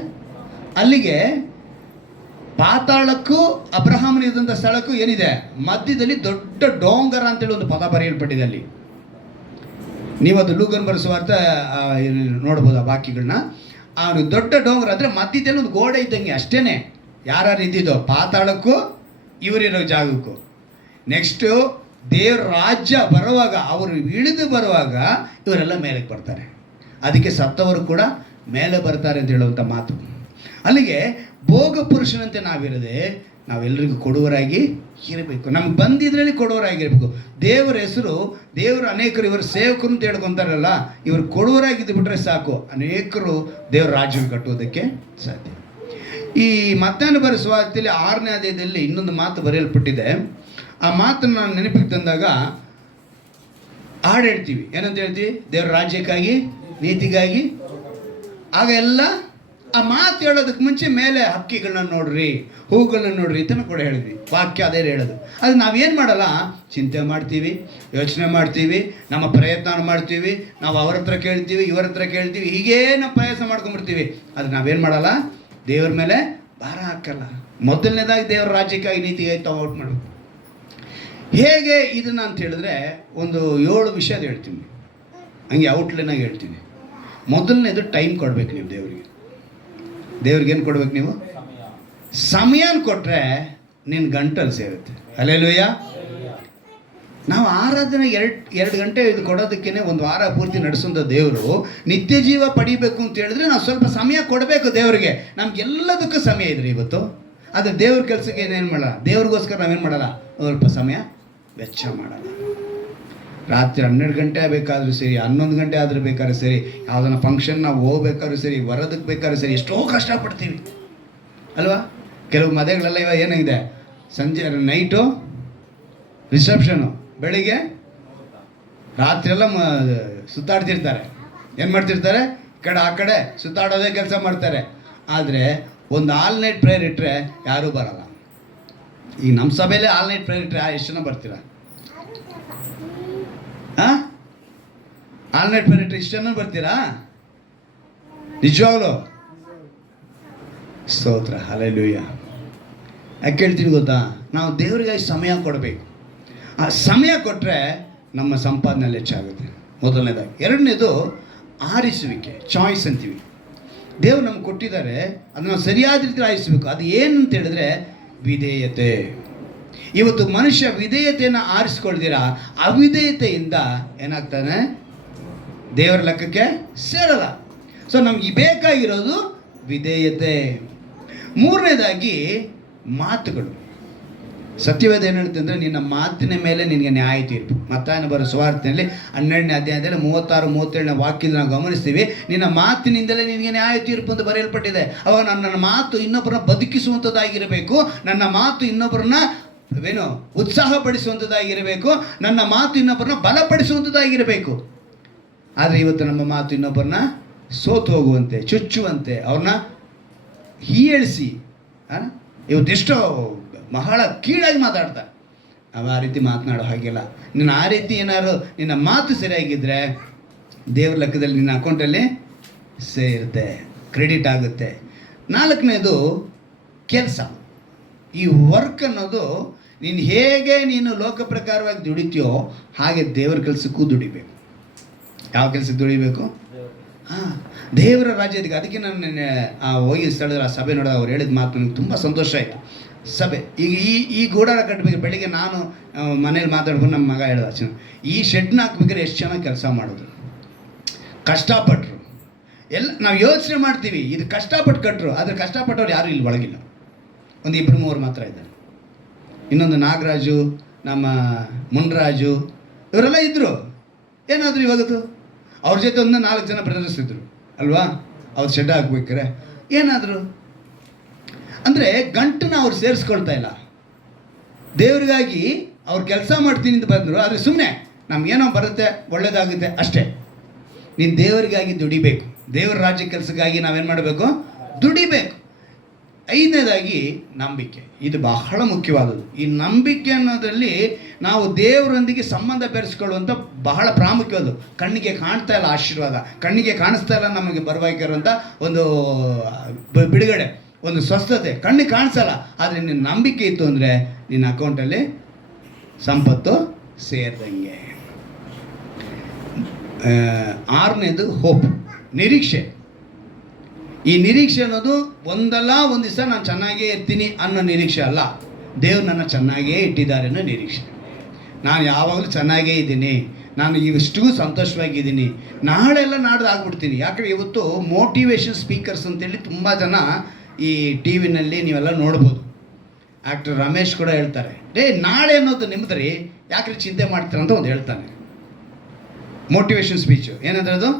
ಅಲ್ಲಿಗೆ ಪಾತಾಳಕ್ಕೂ ಅಬ್ರಹಾಮನ ಇದ್ದಂಥ ಸ್ಥಳಕ್ಕೂ ಏನಿದೆ? ಮಧ್ಯದಲ್ಲಿ ದೊಡ್ಡ ಡೋಂಗರ ಅಂತೇಳಿ ಒಂದು ಪದ ಬರೆಯಲ್ಪಟ್ಟಿದೆ ಅಲ್ಲಿ. ನೀವು ಅದು ಲೂಕನ್ ಬರೆಸುವಾರ್ಥ ನೋಡ್ಬೋದು ಆ ವಾಕ್ಯಗಳನ್ನ. ಆ ದೊಡ್ಡ ಡೋಂಗರ ಅಂದರೆ ಮಧ್ಯದಲ್ಲಿ ಒಂದು ಗೋಡೆ ಇದ್ದಂಗೆ ಅಷ್ಟೇ. ಯಾರು ಇದ್ದಿದ್ದೋ ಪಾತಾಳಕ್ಕೂ ಇವರಿರೋ ಜಾಗಕ್ಕೂ. ನೆಕ್ಸ್ಟು ದೇವ್ರ ರಾಜ್ಯ ಬರುವಾಗ, ಅವರು ಇಳಿದು ಬರುವಾಗ ಇವರೆಲ್ಲ ಮೇಲಕ್ಕೆ ಬರ್ತಾರೆ. ಅದಕ್ಕೆ ಸತ್ತವರು ಕೂಡ ಮೇಲೆ ಬರ್ತಾರೆ ಅಂತ ಹೇಳುವಂಥ ಮಾತು. ಅಲ್ಲಿಗೆ ಭೋಗ ಪುರುಷನಂತೆ ನಾವಿರದೆ ನಾವೆಲ್ಲರಿಗೂ ಕೊಡುವರಾಗಿ ಇರಬೇಕು. ನಮ್ಗೆ ಬಂದಿದ್ರಲ್ಲಿ ಕೊಡುವರಾಗಿರಬೇಕು. ದೇವರ ಹೆಸರು, ದೇವರು ಅನೇಕರು ಇವರು ಸೇವಕರು ಅಂತ ಹೇಳ್ಕೊತಾರಲ್ಲ, ಇವರು ಕೊಡುವರಾಗಿದ್ದು ಬಿಟ್ಟರೆ ಸಾಕು, ಅನೇಕರು ದೇವರ ರಾಜ್ಯವನ್ನು ಕಟ್ಟುವುದಕ್ಕೆ ಸಾಧ್ಯ. ಈ ಮತ್ತಾಯನ ಬರೆದ ಸುವಾರ್ತೆಯಲ್ಲಿ 6ನೇ ಅಧ್ಯಾಯದಲ್ಲಿ ಇನ್ನೊಂದು ಮಾತು ಬರೆಯಲ್ಪಟ್ಟಿದೆ. ಆ ಮಾತನ್ನು ನಾನು ನೆನಪಿಗೆ ತಂದಾಗ ಹಾಡು ಹೇಳ್ತೀವಿ. ಏನಂತ ಹೇಳ್ತೀವಿ? ದೇವರ ರಾಜ್ಯಕ್ಕಾಗಿ, ನೀತಿಗಾಗಿ. ಆಗ ಎಲ್ಲ ಆ ಮಾತು ಹೇಳೋದಕ್ಕೆ ಮುಂಚೆ ಮೇಲೆ ಹಕ್ಕಿಗಳನ್ನ ನೋಡ್ರಿ, ಹೂಗಳನ್ನ ನೋಡ್ರಿ ಅಂತ ಕೂಡ ಹೇಳಿದ್ವಿ. ವಾಕ್ಯ ಅದೇ ಹೇಳೋದು. ಅದು ನಾವೇನು ಮಾಡಲ್ಲ, ಚಿಂತೆ ಮಾಡ್ತೀವಿ, ಯೋಚನೆ ಮಾಡ್ತೀವಿ, ನಮ್ಮ ಪ್ರಯತ್ನ ಮಾಡ್ತೀವಿ, ನಾವು ಅವ್ರ ಹತ್ರ ಕೇಳ್ತೀವಿ, ಇವ್ರ ಹತ್ರ ಕೇಳ್ತೀವಿ, ಹೀಗೇ ನಾವು ಪ್ರಯಾಸ ಮಾಡ್ಕೊಂಡ್ಬಿಡ್ತೀವಿ. ಅದು ನಾವೇನು ಮಾಡಲ್ಲ, ದೇವ್ರ ಮೇಲೆ ಭಾರ ಹಾಕಲ್ಲ. ಮೊದಲನೇದಾಗಿ ದೇವರ ರಾಜ್ಯಕ್ಕಾಗಿ ನೀತಿಗೆ ಔಟ್ ಮಾಡಬೇಕು. ಹೇಗೆ ಇದನ್ನು ಅಂತ ಹೇಳಿದ್ರೆ ಒಂದು 7 ವಿಷಯ ಹೇಳ್ತೀನಿ, ಹಂಗೆ ಔಟ್ಲೈನಾಗಿ ಹೇಳ್ತೀನಿ. ಮೊದಲನೇದು ಟೈಮ್ ಕೊಡ್ಬೇಕು ನೀವು ದೇವರಿಗೆ. ದೇವ್ರಿಗೇನು ಕೊಡ್ಬೇಕು ನೀವು? ಸಮಯನ ಕೊಟ್ಟರೆ ನಿನ್ನ ಗಂಟಲು ಸೇರುತ್ತೆ. ಹಲ್ಲೆಲೂಯ. ನಾವು ಆರಾಧನೆ 2 ಗಂಟೆ ಇದು ಕೊಡೋದಕ್ಕೇ ಒಂದು ವಾರ ಪೂರ್ತಿ ನಡೆಸೋಂಥ ದೇವರು ನಿತ್ಯ ಜೀವ ಪಡಿಬೇಕು ಅಂತ ಹೇಳಿದ್ರೆ ನಾವು ಸ್ವಲ್ಪ ಸಮಯ ಕೊಡಬೇಕು ದೇವರಿಗೆ. ನಮ್ಗೆಲ್ಲದಕ್ಕೂ ಸಮಯ ಇದ್ರಿ ಇವತ್ತು. ಆದರೆ ದೇವ್ರ ಕೆಲಸಕ್ಕೆ ಏನೇನು ಮಾಡಲ್ಲ, ದೇವ್ರಿಗೋಸ್ಕರ ನಾವೇನು ಮಾಡಲ್ಲ, ಸ್ವಲ್ಪ ಸಮಯ ವೆಚ್ಚ ಮಾಡಲ್ಲ. ರಾತ್ರಿ 12 ಗಂಟೆ ಬೇಕಾದರೂ ಸರಿ, 11 ಗಂಟೆ ಆದರೂ ಬೇಕಾದ್ರೂ ಸರಿ, ಯಾವುದನ್ನ ಫಂಕ್ಷನ್ ನಾವು ಹೋಗ್ಬೇಕಾದ್ರೂ ಸರಿ, ಬರೋದಕ್ಕೆ ಬೇಕಾದ್ರೂ ಸರಿ, ಎಷ್ಟೋ ಕಷ್ಟಪಡ್ತೀವಿ ಅಲ್ವಾ? ಕೆಲವು ಮದುವೆಗಳೆಲ್ಲ ಇವಾಗ ಏನಾಗಿದೆ, ಸಂಜೆ ನೈಟು ರಿಸೆಪ್ಷನು, ಬೆಳಿಗ್ಗೆ ರಾತ್ರಿ ಎಲ್ಲ ಸುತ್ತಾಡ್ತಿರ್ತಾರೆ. ಏನು ಮಾಡ್ತಿರ್ತಾರೆ, ಈ ಕಡೆ ಆ ಕಡೆ ಸುತ್ತಾಡೋದೇ ಕೆಲಸ ಮಾಡ್ತಾರೆ. ಆದರೆ ಒಂದು ಆಲ್ ನೈಟ್ ಪ್ರೇಯರ್ ಇಟ್ಟರೆ ಯಾರೂ ಬರಲ್ಲ. ಈಗ ನಮ್ಮ ಸಭೆಯಲ್ಲೇ ಆಲ್ ನೈಟ್ ಪ್ರೇಯರ್ ಇಟ್ಟರೆ ಎಷ್ಟು ಜನ ಬರ್ತೀರಾ? ಹಾಂ, ಆಲ್ ನೈಟ್ ಪ್ರೇಯರ್ ಇಟ್ಟರೆ ಇಷ್ಟು ಜನ ಬರ್ತೀರಾ? ನಿಜವಾಗ್ಲು ಸ್ತೋತ್ರ, ಹಲ್ಲೆಲೂಯ. ಯಾಕೆ ಹೇಳ್ತೀನಿ ಗೊತ್ತಾ? ನಾವು ದೇವರಿಗಾಗಿ ಸಮಯ ಕೊಡಬೇಕು. ಆ ಸಮಯ ಕೊಟ್ಟರೆ ನಮ್ಮ ಸಂಪಾದನೆ ಹೆಚ್ಚಾಗುತ್ತೆ, ಮೊದಲನೇದಾಗಿ. ಎರಡನೇದು ಆರಿಸುವಿಕೆ, ಚಾಯ್ಸ್ ಅಂತೀವಿ. ದೇವ್ರು ನಮ್ಗೆ ಕೊಟ್ಟಿದ್ದಾರೆ, ಅದನ್ನು ಸರಿಯಾದ ರೀತಿ ಆರಿಸಬೇಕು. ಅದು ಏನು ಅಂತ ಹೇಳಿದ್ರೆ ವಿಧೇಯತೆ. ಇವತ್ತು ಮನುಷ್ಯ ವಿಧೇಯತೆಯನ್ನು ಆರಿಸ್ಕೊಳ್ದಿರ ಅವಿಧೇಯತೆಯಿಂದ ಏನಾಗ್ತಾನೆ, ದೇವರ ಲೆಕ್ಕಕ್ಕೆ ಸೇರಲ್ಲ. ಸೊ ನಮ್ಗೆ ಬೇಕಾಗಿರೋದು ವಿಧೇಯತೆ. ಮೂರನೇದಾಗಿ ಮಾತುಗಳು. ಸತ್ಯವೇದ ಏನು ಹೇಳುತ್ತೆ ಅಂದರೆ, ನಿನ್ನ ಮಾತಿನ ಮೇಲೆ ನಿನಗೆ ನ್ಯಾಯ ತೀರ್ಪು. ಮತ್ತಾಯನ ಬರೋ ಸುವಾರ್ತೆಯಲ್ಲಿ 12ನೇ ಅಧ್ಯಾಯದಲ್ಲಿ 36-37ನೇ ವಾಕ್ಯದಲ್ಲಿ ನಾವು ಗಮನಿಸ್ತೀವಿ, ನಿನ್ನ ಮಾತಿನಿಂದಲೇ ನಿನಗೆ ನ್ಯಾಯ ತೀರ್ಪು ಅಂತ ಬರೆಯಲ್ಪಟ್ಟಿದೆ. ಅವಾಗ ನನ್ನ ಮಾತು ಇನ್ನೊಬ್ಬರನ್ನ ಬದುಕಿಸುವಂಥದ್ದಾಗಿರಬೇಕು, ನನ್ನ ಮಾತು ಇನ್ನೊಬ್ಬರನ್ನ ಉತ್ಸಾಹಪಡಿಸುವಂಥದ್ದಾಗಿರಬೇಕು, ನನ್ನ ಮಾತು ಇನ್ನೊಬ್ಬರನ್ನ ಬಲಪಡಿಸುವಂಥದ್ದಾಗಿರಬೇಕು. ಆದರೆ ಇವತ್ತು ನಮ್ಮ ಮಾತು ಇನ್ನೊಬ್ಬರನ್ನ ಸೋತು ಹೋಗುವಂತೆ, ಚುಚ್ಚುವಂತೆ, ಅವ್ರನ್ನ ಹೀಯಾಳಿಸಿ ಇವತ್ತೆಷ್ಟೋ ಬಹಳ ಕೀಳಾಗಿ ಮಾತಾಡ್ತಾರೆ. ನಾವು ಆ ರೀತಿ ಮಾತನಾಡೋ ಹಾಗಿಲ್ಲ. ನೀನು ಆ ರೀತಿ ಏನಾದ್ರು ನಿನ್ನ ಮಾತು ಸರಿಯಾಗಿದ್ದರೆ ದೇವ್ರ ಲೆಕ್ಕದಲ್ಲಿ ನಿನ್ನ ಅಕೌಂಟಲ್ಲಿ ಸೇರುತ್ತೆ, ಕ್ರೆಡಿಟ್ ಆಗುತ್ತೆ. ನಾಲ್ಕನೇದು ಕೆಲಸ. ಈ ವರ್ಕ್ ಅನ್ನೋದು ನೀನು ಹೇಗೆ ನೀನು ಲೋಕ ಪ್ರಕಾರವಾಗಿ ದುಡಿತೀಯೋ ಹಾಗೆ ದೇವರ ಕೆಲಸಕ್ಕೂ ದುಡಿಬೇಕು. ಯಾವ ಕೆಲಸಕ್ಕೆ ದುಡಿಬೇಕು? ಹಾಂ, ದೇವರ ರಾಜ್ಯಕ್ಕೆ. ಅದಕ್ಕೆ ನಾನು ಹೋಗಿ ಸ್ಥಳದಲ್ಲಿ ಆ ಸಭೆ ನೋಡಿದಾಗ ಅವ್ರು ಹೇಳಿದ ಮಾತು ನನಗೆ ತುಂಬ ಸಂತೋಷ ಆಯಿತು. ಸಭೆ ಈಗ ಈ ಗೂಡಾರ ಕಟ್ಟಬೇಕು. ಬೆಳಿಗ್ಗೆ ನಾನು ಮನೇಲಿ ಮಾತಾಡ್ಕೊಂಡು ನಮ್ಮ ಮಗ ಹೇಳ್ದ, ಈ ಶೆಡ್ನ ಹಾಕ್ಬೇಕಾದ್ರೆ ಎಷ್ಟು ಚೆನ್ನಾಗಿ ಕೆಲಸ ಮಾಡೋದು, ಕಷ್ಟಪಟ್ಟರು ಎಲ್ಲ. ನಾವು ಯೋಚನೆ ಮಾಡ್ತೀವಿ ಇದು ಕಷ್ಟಪಟ್ಟು ಕಟ್ಟರು, ಆದರೆ ಕಷ್ಟಪಟ್ಟವ್ರು ಯಾರೂ ಇಲ್ಲಿ ಒಳಗಿಲ್ಲ. ಒಂದು 2-3 ಮಾತ್ರ ಇದ್ದಾರೆ. ಇನ್ನೊಂದು ನಾಗರಾಜು, ನಮ್ಮ ಮುನ್ರಾಜು, ಇವರೆಲ್ಲ ಇದ್ದರು. ಏನಾದರೂ ಇವಾಗದು ಅವ್ರ ಜೊತೆ ಒಂದು 4 ಜನ ಬ್ರದರ್ಸ್ ಇದ್ದರು ಅಲ್ವಾ? ಅವ್ರು ಶೆಡ್ ಹಾಕ್ಬೇಕಾರೆ ಏನಾದರೂ ಅಂದರೆ ಗಂಟನ್ನ ಅವ್ರು ಸೇರಿಸ್ಕೊಳ್ತಾ ಇಲ್ಲ. ದೇವ್ರಿಗಾಗಿ ಅವ್ರು ಕೆಲಸ ಮಾಡ್ತೀನಿ ಅಂತ ಬಂದರು, ಆದರೆ ಸುಮ್ಮನೆ ನಮಗೇನೋ ಬರುತ್ತೆ, ಒಳ್ಳೇದಾಗುತ್ತೆ ಅಷ್ಟೇ. ನೀನು ದೇವರಿಗಾಗಿ ದುಡಿಬೇಕು. ದೇವರ ರಾಜ್ಯ ಕೆಲಸಕ್ಕಾಗಿ ನಾವೇನು ಮಾಡಬೇಕು? ದುಡಿಬೇಕು. 5ನೇದಾಗಿ ನಂಬಿಕೆ. ಇದು ಬಹಳ ಮುಖ್ಯವಾದದ್ದು. ಈ ನಂಬಿಕೆ ಅನ್ನೋದರಲ್ಲಿ ನಾವು ದೇವರೊಂದಿಗೆ ಸಂಬಂಧ ಬೆರೆಸ್ಕೊಳ್ಳುವಂಥ ಬಹಳ ಪ್ರಾಮುಖ್ಯವಾದದ್ದು. ಕಣ್ಣಿಗೆ ಕಾಣ್ತಾ ಇಲ್ಲ ಆಶೀರ್ವಾದ, ಕಣ್ಣಿಗೆ ಕಾಣಿಸ್ತಾ ಇಲ್ಲ ನಮಗೆ ಬರಬೇಕಾಗಿರುವಂಥ ಒಂದು ಬಿಡುಗಡೆ, ಒಂದು ಸ್ವಸ್ಥತೆ ಕಣ್ಣಿಗೆ ಕಾಣಿಸಲ್ಲ. ಆದರೆ ನಿನ್ನ ನಂಬಿಕೆ ಇತ್ತು ಅಂದರೆ ನಿನ್ನ ಅಕೌಂಟಲ್ಲಿ ಸಂಪತ್ತು ಸೇರಿದಂಗೆ. 6ನೇದು ಹೋಪ್, ನಿರೀಕ್ಷೆ. ಈ ನಿರೀಕ್ಷೆ ಅನ್ನೋದು ಒಂದಲ್ಲ ಒಂದು ದಿವಸ ನಾನು ಚೆನ್ನಾಗೇ ಇರ್ತೀನಿ ಅನ್ನೋ ನಿರೀಕ್ಷೆ ಅಲ್ಲ. ದೇವ್ರು ನನ್ನ ಚೆನ್ನಾಗೇ ಇಟ್ಟಿದ್ದಾರೆ ಅನ್ನೋ ನಿರೀಕ್ಷೆ. ನಾನು ಯಾವಾಗಲೂ ಚೆನ್ನಾಗೇ ಇದ್ದೀನಿ, ನಾನು ಇಷ್ಟಿಗೂ ಸಂತೋಷವಾಗಿದ್ದೀನಿ, ನಾಳೆಲ್ಲ ನಾಡ್ದು ಆಗ್ಬಿಡ್ತೀನಿ. ಯಾಕಂದರೆ ಇವತ್ತು ಮೋಟಿವೇಶನ್ ಸ್ಪೀಕರ್ಸ್ ಅಂತೇಳಿ ತುಂಬ ಜನ ಈ ಟಿ ವಿನಲ್ಲಿ ನೀವೆಲ್ಲ ನೋಡ್ಬೋದು. ಆ್ಯಕ್ಟರ್ ರಮೇಶ್ ಕೂಡ ಹೇಳ್ತಾರೆ, ನಾಳೆ ಅನ್ನೋದು ನಿಮ್ಮದು ರೀ, ಯಾಕ್ರಿ ಚಿಂತೆ ಮಾಡ್ತೀರ ಅಂತ ಒಂದು ಹೇಳ್ತಾನೆ. ಮೋಟಿವೇಶನ್ ಸ್ಪೀಚು ಏನಂದ್ರೆ ಅದು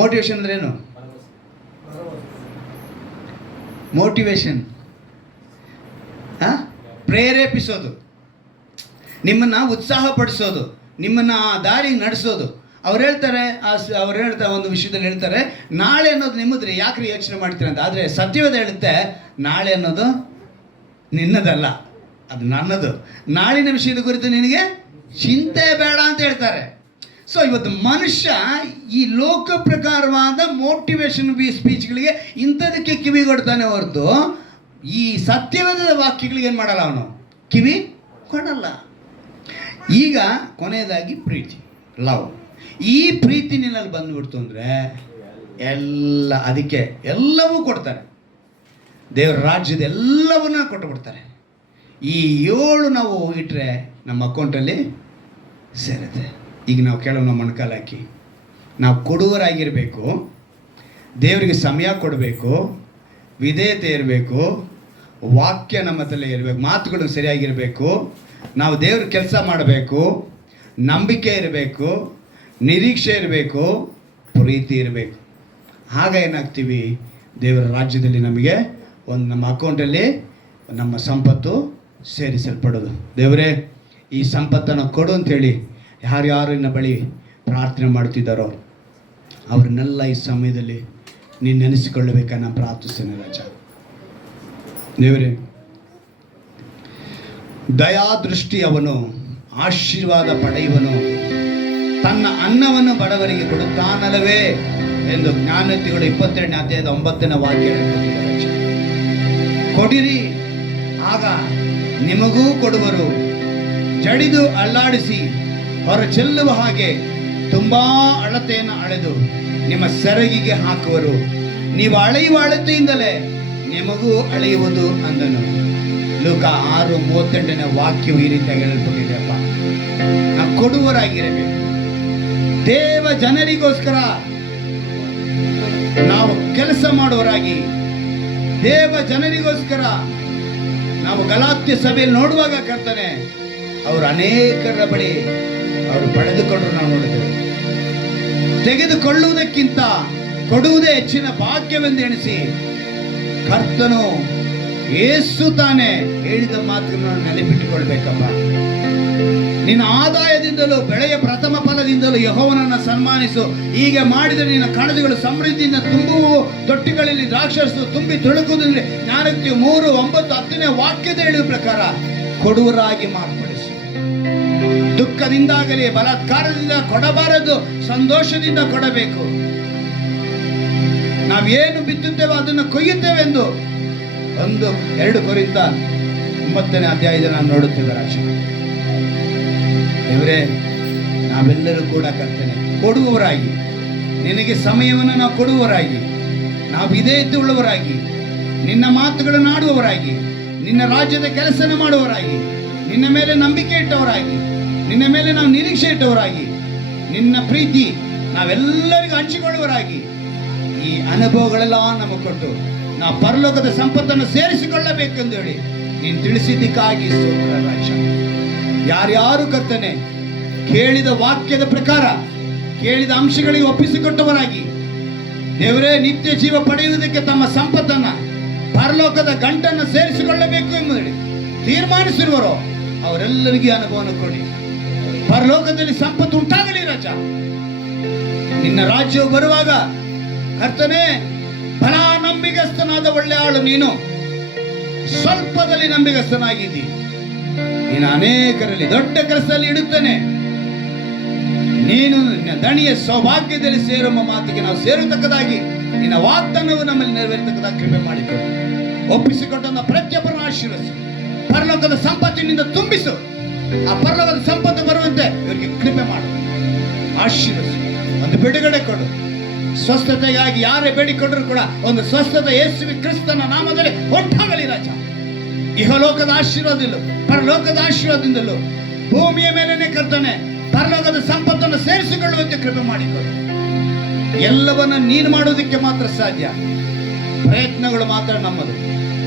ಮೋಟಿವೇಶನ್ ಅಂದ್ರೆ ಏನು? ಮೋಟಿವೇಶನ್ ಪ್ರೇರೇಪಿಸೋದು, ನಿಮ್ಮನ್ನು ಉತ್ಸಾಹಪಡಿಸೋದು, ನಿಮ್ಮನ್ನು ಆ ದಾರಿಗೆ ನಡೆಸೋದು. ಅವ್ರು ಹೇಳ್ತಾರೆ ಅವ್ರು ಹೇಳ್ತಾರೆ ಒಂದು ವಿಷಯದಲ್ಲಿ ಹೇಳ್ತಾರೆ, ನಾಳೆ ಅನ್ನೋದು ನಿಮ್ಮದ್ರಿ, ಯಾಕ್ರಿ ಯೋಚನೆ ಮಾಡ್ತೀರ ಅಂತ. ಆದರೆ ಸತ್ಯವೇದ ಹೇಳುತ್ತೆ, ನಾಳೆ ಅನ್ನೋದು ನಿನ್ನದಲ್ಲ, ಅದು ನನ್ನದು. ನಾಳಿನ ವಿಷಯದ ಕುರಿತು ನಿನಗೆ ಚಿಂತೆ ಬೇಡ ಅಂತ ಹೇಳ್ತಾರೆ. ಸೊ ಇವತ್ತು ಮನುಷ್ಯ ಈ ಲೋಕ ಪ್ರಕಾರವಾದ ಮೋಟಿವೇಶನ್ ಸ್ಪೀಚ್ಗಳಿಗೆ ಇಂಥದಕ್ಕೆ ಕಿವಿಗೊಡ್ತಾನೆ ಹೊರತು ಈ ಸತ್ಯವೇದದ ವಾಕ್ಯಗಳಿಗೆ ಏನು ಮಾಡಲ್ಲ, ಅವನು ಕಿವಿ ಕೊಡಲ್ಲ. ಈಗ ಕೊನೆಯದಾಗಿ ಪ್ರೀತಿ, ಲವ್. ಈ ಪ್ರೀತಿ ನಿನ್ನಲ್ಲಿ ಬಂದುಬಿಡ್ತು ಅಂದರೆ ಅದಕ್ಕೆ ಎಲ್ಲವೂ ಕೊಡ್ತಾರೆ. ದೇವರ ರಾಜ್ಯದ ಎಲ್ಲವನ್ನ ಕೊಟ್ಟುಬಿಡ್ತಾರೆ. ಈ 7 ನಾವು ಇಟ್ಟರೆ ನಮ್ಮ ಅಕೌಂಟಲ್ಲಿ ಸೇರುತ್ತೆ. ಈಗ ನಾವು ಕೆಲವು ನಮ್ಮ ಮೊಣಕಾಲ ಹಾಕಿ ನಾವು ಕೊಡುವರಾಗಿರಬೇಕು, ದೇವರಿಗೆ ಸಮಯ ಕೊಡಬೇಕು, ವಿಧೇಯತೆ ಇರಬೇಕು, ವಾಕ್ಯ ನಮ್ಮ ತಲೆ ಇರಬೇಕು, ಮಾತುಗಳು ಸರಿಯಾಗಿರಬೇಕು, ನಾವು ದೇವ್ರ ಕೆಲಸ ಮಾಡಬೇಕು, ನಂಬಿಕೆ ಇರಬೇಕು, ನಿರೀಕ್ಷೆ ಇರಬೇಕು, ಪ್ರೀತಿ ಇರಬೇಕು. ಆಗ ಏನಾಗ್ತೀವಿ, ದೇವರ ರಾಜ್ಯದಲ್ಲಿ ನಮಗೆ ನಮ್ಮ ಅಕೌಂಟಲ್ಲಿ ನಮ್ಮ ಸಂಪತ್ತು ಸೇರಿಸಲ್ಪಡೋದು. ದೇವರೇ ಈ ಸಂಪತ್ತನ್ನು ಕೊಡು ಅಂಥೇಳಿ ಯಾರ್ಯಾರು ಇನ್ನ ಬಳಿ ಪ್ರಾರ್ಥನೆ ಮಾಡ್ತಿದ್ದಾರೋ ಅವ್ರನ್ನೆಲ್ಲ ಈ ಸಮಯದಲ್ಲಿ ನೀನು ನೆನೆಸಿಕೊಳ್ಳಬೇಕನ್ನ ಪ್ರಾರ್ಥಿಸ್ತೇನೆ ರಾಜ. ದೇವರೇ, ದಯಾದೃಷ್ಟಿ ಅವನು ಆಶೀರ್ವಾದ ಪಡೆಯುವನು, ತನ್ನ ಅನ್ನವನ್ನು ಬಡವರಿಗೆ ಕೊಡುತ್ತಾನಲ್ಲವೇ ಎಂದು ಜ್ಞಾನೋಕ್ತಿಗಳು 22ನೇ ಅಧ್ಯಾಯದ 9ನೇ ವಾಕ್ಯ ಹೇಳ್ಕೊಟ್ಟಿದ್ದಾರೆ. ಕೊಡಿರಿ, ಆಗ ನಿಮಗೂ ಕೊಡುವರು, ಜಡಿದು ಅಲ್ಲಾಡಿಸಿ ಹೊರ ಚೆಲ್ಲುವ ಹಾಗೆ ತುಂಬಾ ಅಳತೆಯನ್ನು ಅಳೆದು ನಿಮ್ಮ ಸೆರಗಿಗೆ ಹಾಕುವರು, ನೀವು ಅಳೆಯುವ ಅಳತೆಯಿಂದಲೇ ನಿಮಗೂ ಅಳೆಯುವುದು ಅಂದನು. ಲೂಕ 6:38ನೇ ವಾಕ್ಯವು ಈ ರೀತಿಯಾಗಿ ಹೇಳಲ್ಪಟ್ಟಿದೆಯಪ್ಪ. ನಾವು ಕೊಡುವರಾಗಿರಬೇಕು. ದೇವ ಜನರಿಗೋಸ್ಕರ ನಾವು ಕೆಲಸ ಮಾಡುವರಾಗಿ, ದೇವ ಜನರಿಗೋಸ್ಕರ ನಾವು ಗಲಾತ್ಯ ಸಭೆಯಲ್ಲಿ ನೋಡುವಾಗ ಕರ್ತನೆ ಅವರು ಅನೇಕರ ಬಳಿ ಅವರು ಪಡೆದುಕೊಂಡ್ರು ನಾವು ನೋಡಿದ್ದೇವೆ. ತೆಗೆದುಕೊಳ್ಳುವುದಕ್ಕಿಂತ ಕೊಡುವುದೇ ಹೆಚ್ಚಿನ ಭಾಗ್ಯವೆಂದು ಎಣಿಸಿ ಕರ್ತನು ಯೇಸು ತಾನೇ ಹೇಳಿದ ಮಾತನ್ನು ನೆನಪಿಟ್ಟುಕೊಳ್ಬೇಕಪ್ಪ. ನಿನ್ನ ಆದಾಯದಿಂದಲೂ ಬೆಳೆಯ ಪ್ರಥಮ ಫಲದಿಂದಲೂ ಯೆಹೋವನನ್ನು ಸನ್ಮಾನಿಸು. ಹೀಗೆ ಮಾಡಿದರೆ ನಿನ್ನ ಕಣಜಗಳು ಸಮೃದ್ಧಿಯಿಂದ ತುಂಬುವು, ತೊಟ್ಟಿಗಳಲ್ಲಿ ದ್ರಾಕ್ಷರಸು ತುಂಬಿ ತುಳುಕುವುದರಲ್ಲಿ ಜ್ಞಾನೋಕ್ತಿ 3:9-10ನೇ ವಾಕ್ಯದ ಹೇಳುವ ಪ್ರಕಾರ ಕೊಡುವರಾಗಿ ಮಾರ್ಪಡಿಸು. ದುಃಖದಿಂದಾಗಲಿ ಬಲಾತ್ಕಾರದಿಂದ ಕೊಡಬಾರದು, ಸಂತೋಷದಿಂದ ಕೊಡಬೇಕು. ನಾವೇನು ಬಿತ್ತುತ್ತೇವೆ ಅದನ್ನು ಕೊಯ್ಯುತ್ತೇವೆಂದು 2 ಕೊರಿಂಥ 9ನೇ ಅಧ್ಯಾಯದಲ್ಲಿ ನಾನು ನೋಡುತ್ತೇವೆ ರಾಜ. ದೇವರೇ, ನಾವೆಲ್ಲರೂ ಕೂಡ ಕರ್ತನೆ ಕೊಡುವವರಾಗಿ, ನಿನಗೆ ಸಮಯವನ್ನು ನಾವು ಕೊಡುವವರಾಗಿ, ನಾವು ವಿಧೇಯತೆ ಉಳ್ಳವರಾಗಿ, ನಿನ್ನ ಮಾತುಗಳನ್ನು ಆಡುವವರಾಗಿ, ನಿನ್ನ ರಾಜ್ಯದ ಕೆಲಸನ ಮಾಡುವವರಾಗಿ, ನಿನ್ನ ಮೇಲೆ ನಂಬಿಕೆ ಇಟ್ಟವರಾಗಿ, ನಿನ್ನ ಮೇಲೆ ನಾವು ನಿರೀಕ್ಷೆ ಇಟ್ಟವರಾಗಿ, ನಿನ್ನ ಪ್ರೀತಿ ನಾವೆಲ್ಲರಿಗೂ ಹಂಚಿಕೊಳ್ಳುವರಾಗಿ ಈ ಅನುಭವಗಳೆಲ್ಲ ನಮಗೆ ಕೊಟ್ಟು ನಾವು ಪರಲೋಕದ ಸಂಪತ್ತನ್ನು ಸೇರಿಸಿಕೊಳ್ಳಬೇಕೆಂದು ಹೇಳಿ ನೀನು ತಿಳಿಸಿದ್ದಕ್ಕಾಗಿ ಸ್ತೋತ್ರ ರಾಜ. ಯಾರ್ಯಾರು ಕರ್ತನೆ ಕೇಳಿದ ವಾಕ್ಯದ ಪ್ರಕಾರ ಕೇಳಿದ ಅಂಶಗಳಿಗೆ ಒಪ್ಪಿಸಿಕೊಟ್ಟವರಾಗಿ ದೇವರೇ ನಿತ್ಯ ಜೀವ ಪಡೆಯುವುದಕ್ಕೆ ತಮ್ಮ ಸಂಪತ್ತನ್ನ ಪರಲೋಕದ ಗಂಟನ್ನು ಸೇರಿಸಿಕೊಳ್ಳಬೇಕು ಎಂಬುದು ತೀರ್ಮಾನಿಸಿರುವರೋ ಅವರೆಲ್ಲರಿಗೂ ಅನುಭವವನ್ನು ಕೊಡಿ. ಪರಲೋಕದಲ್ಲಿ ಸಂಪತ್ತು ಉಂಟಾಗಲಿ ರಾಜ. ನಿನ್ನ ರಾಜ್ಯವು ಬರುವಾಗ ಕರ್ತನೆ, ಬಲ ನಂಬಿಗಸ್ತನಾದ ಒಳ್ಳೆ ಆಳು ನೀನು, ಸ್ವಲ್ಪದಲ್ಲಿ ನಂಬಿಗಸ್ತನಾಗಿದ್ದಿ, ನೀನು ಅನೇಕರಲ್ಲಿ ದೊಡ್ಡ ಕೆಲಸದಲ್ಲಿ ಇಡುತ್ತೇನೆ. ನೀನು ನಿನ್ನ ದಣಿಯ ಸೌಭಾಗ್ಯದಲ್ಲಿ ಸೇರುವ ಮಾತಿಗೆ ನಾವು ಸೇರತಕ್ಕದಾಗಿ ನಿನ್ನ ವಾಗ್ದಾನವು ನಮ್ಮಲ್ಲಿ ನೆರವೇರತಕ್ಕದಾಗಿ ಕೃಪೆ ಮಾಡಿಕೊಡು. ಒಪ್ಪಿಸಿಕೊಟ್ಟ ಪ್ರತಿಯೊಬ್ಬರನ್ನು ಆಶೀರ್ವದಿಸು, ಪರಲೋಕದ ಸಂಪತ್ತಿನಿಂದ ತುಂಬಿಸು. ಆ ಪರಲೋಕದ ಸಂಪತ್ತು ಬರುವಂತೆ ಇವರಿಗೆ ಕೃಪೆ ಮಾಡು, ಆಶೀರ್ವದಿಸು. ಒಂದು ಬಿಡುಗಡೆ ಕೊಡು. ಸ್ವಸ್ಥತೆಗಾಗಿ ಯಾರೇ ಬೇಡಿಕೊಂಡ್ರು ಕೂಡ ಒಂದು ಸ್ವಸ್ಥತೆ ಯೇಸು ಕ್ರಿಸ್ತನ ನಾಮದಲ್ಲಿ ಉಂಟಾಗಲಿ ರಾಜ. ಇಹಲೋಕದ ಆಶೀರ್ವಾದದಲ್ಲೂ ಪರಲೋಕದ ಆಶೀರ್ವಾದದಿಂದಲೂ ಭೂಮಿಯ ಮೇಲೇನೆ ಕರ್ತನೆ ಪರಲೋಕದ ಸಂಪತ್ತನ್ನು ಸೇರಿಸಿಕೊಳ್ಳುವಂತೆ ಕೃಪೆ ಮಾಡಿಕೊಡು. ಎಲ್ಲವನ್ನ ನೀನು ಮಾಡೋದಕ್ಕೆ ಮಾತ್ರ ಸಾಧ್ಯ. ಪ್ರಯತ್ನಗಳು ಮಾತ್ರ ನಮ್ಮದು,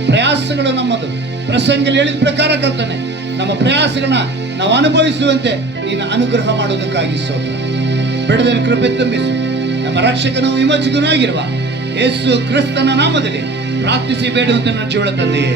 ಪ್ರಯಾಸಗಳು ನಮ್ಮದು. ಪ್ರಸಂಗದಲ್ಲಿ ಹೇಳಿದ ಪ್ರಕಾರ ಕರ್ತನೆ ನಮ್ಮ ಪ್ರಯಾಸಗಳನ್ನ ನಾವು ಅನುಭವಿಸುವಂತೆ ನೀನು ಅನುಗ್ರಹ ಮಾಡೋದಕ್ಕಾಗಿ ಸ್ತೋತ್ರ. ಬಿಡದ ಕೃಪೆ ತುಂಬಿಸು. ನಮ್ಮ ರಕ್ಷಕನು ವಿಮೋಚಕನೂ ಆಗಿರುವ ಯೇಸು ಕ್ರಿಸ್ತನ ನಾಮದಲ್ಲಿ ಪ್ರಾರ್ಥಿಸಿ ಬೇಡುವಂತೆ ನನ್ನ ಜೀವನ ತಂದೆಯೇ.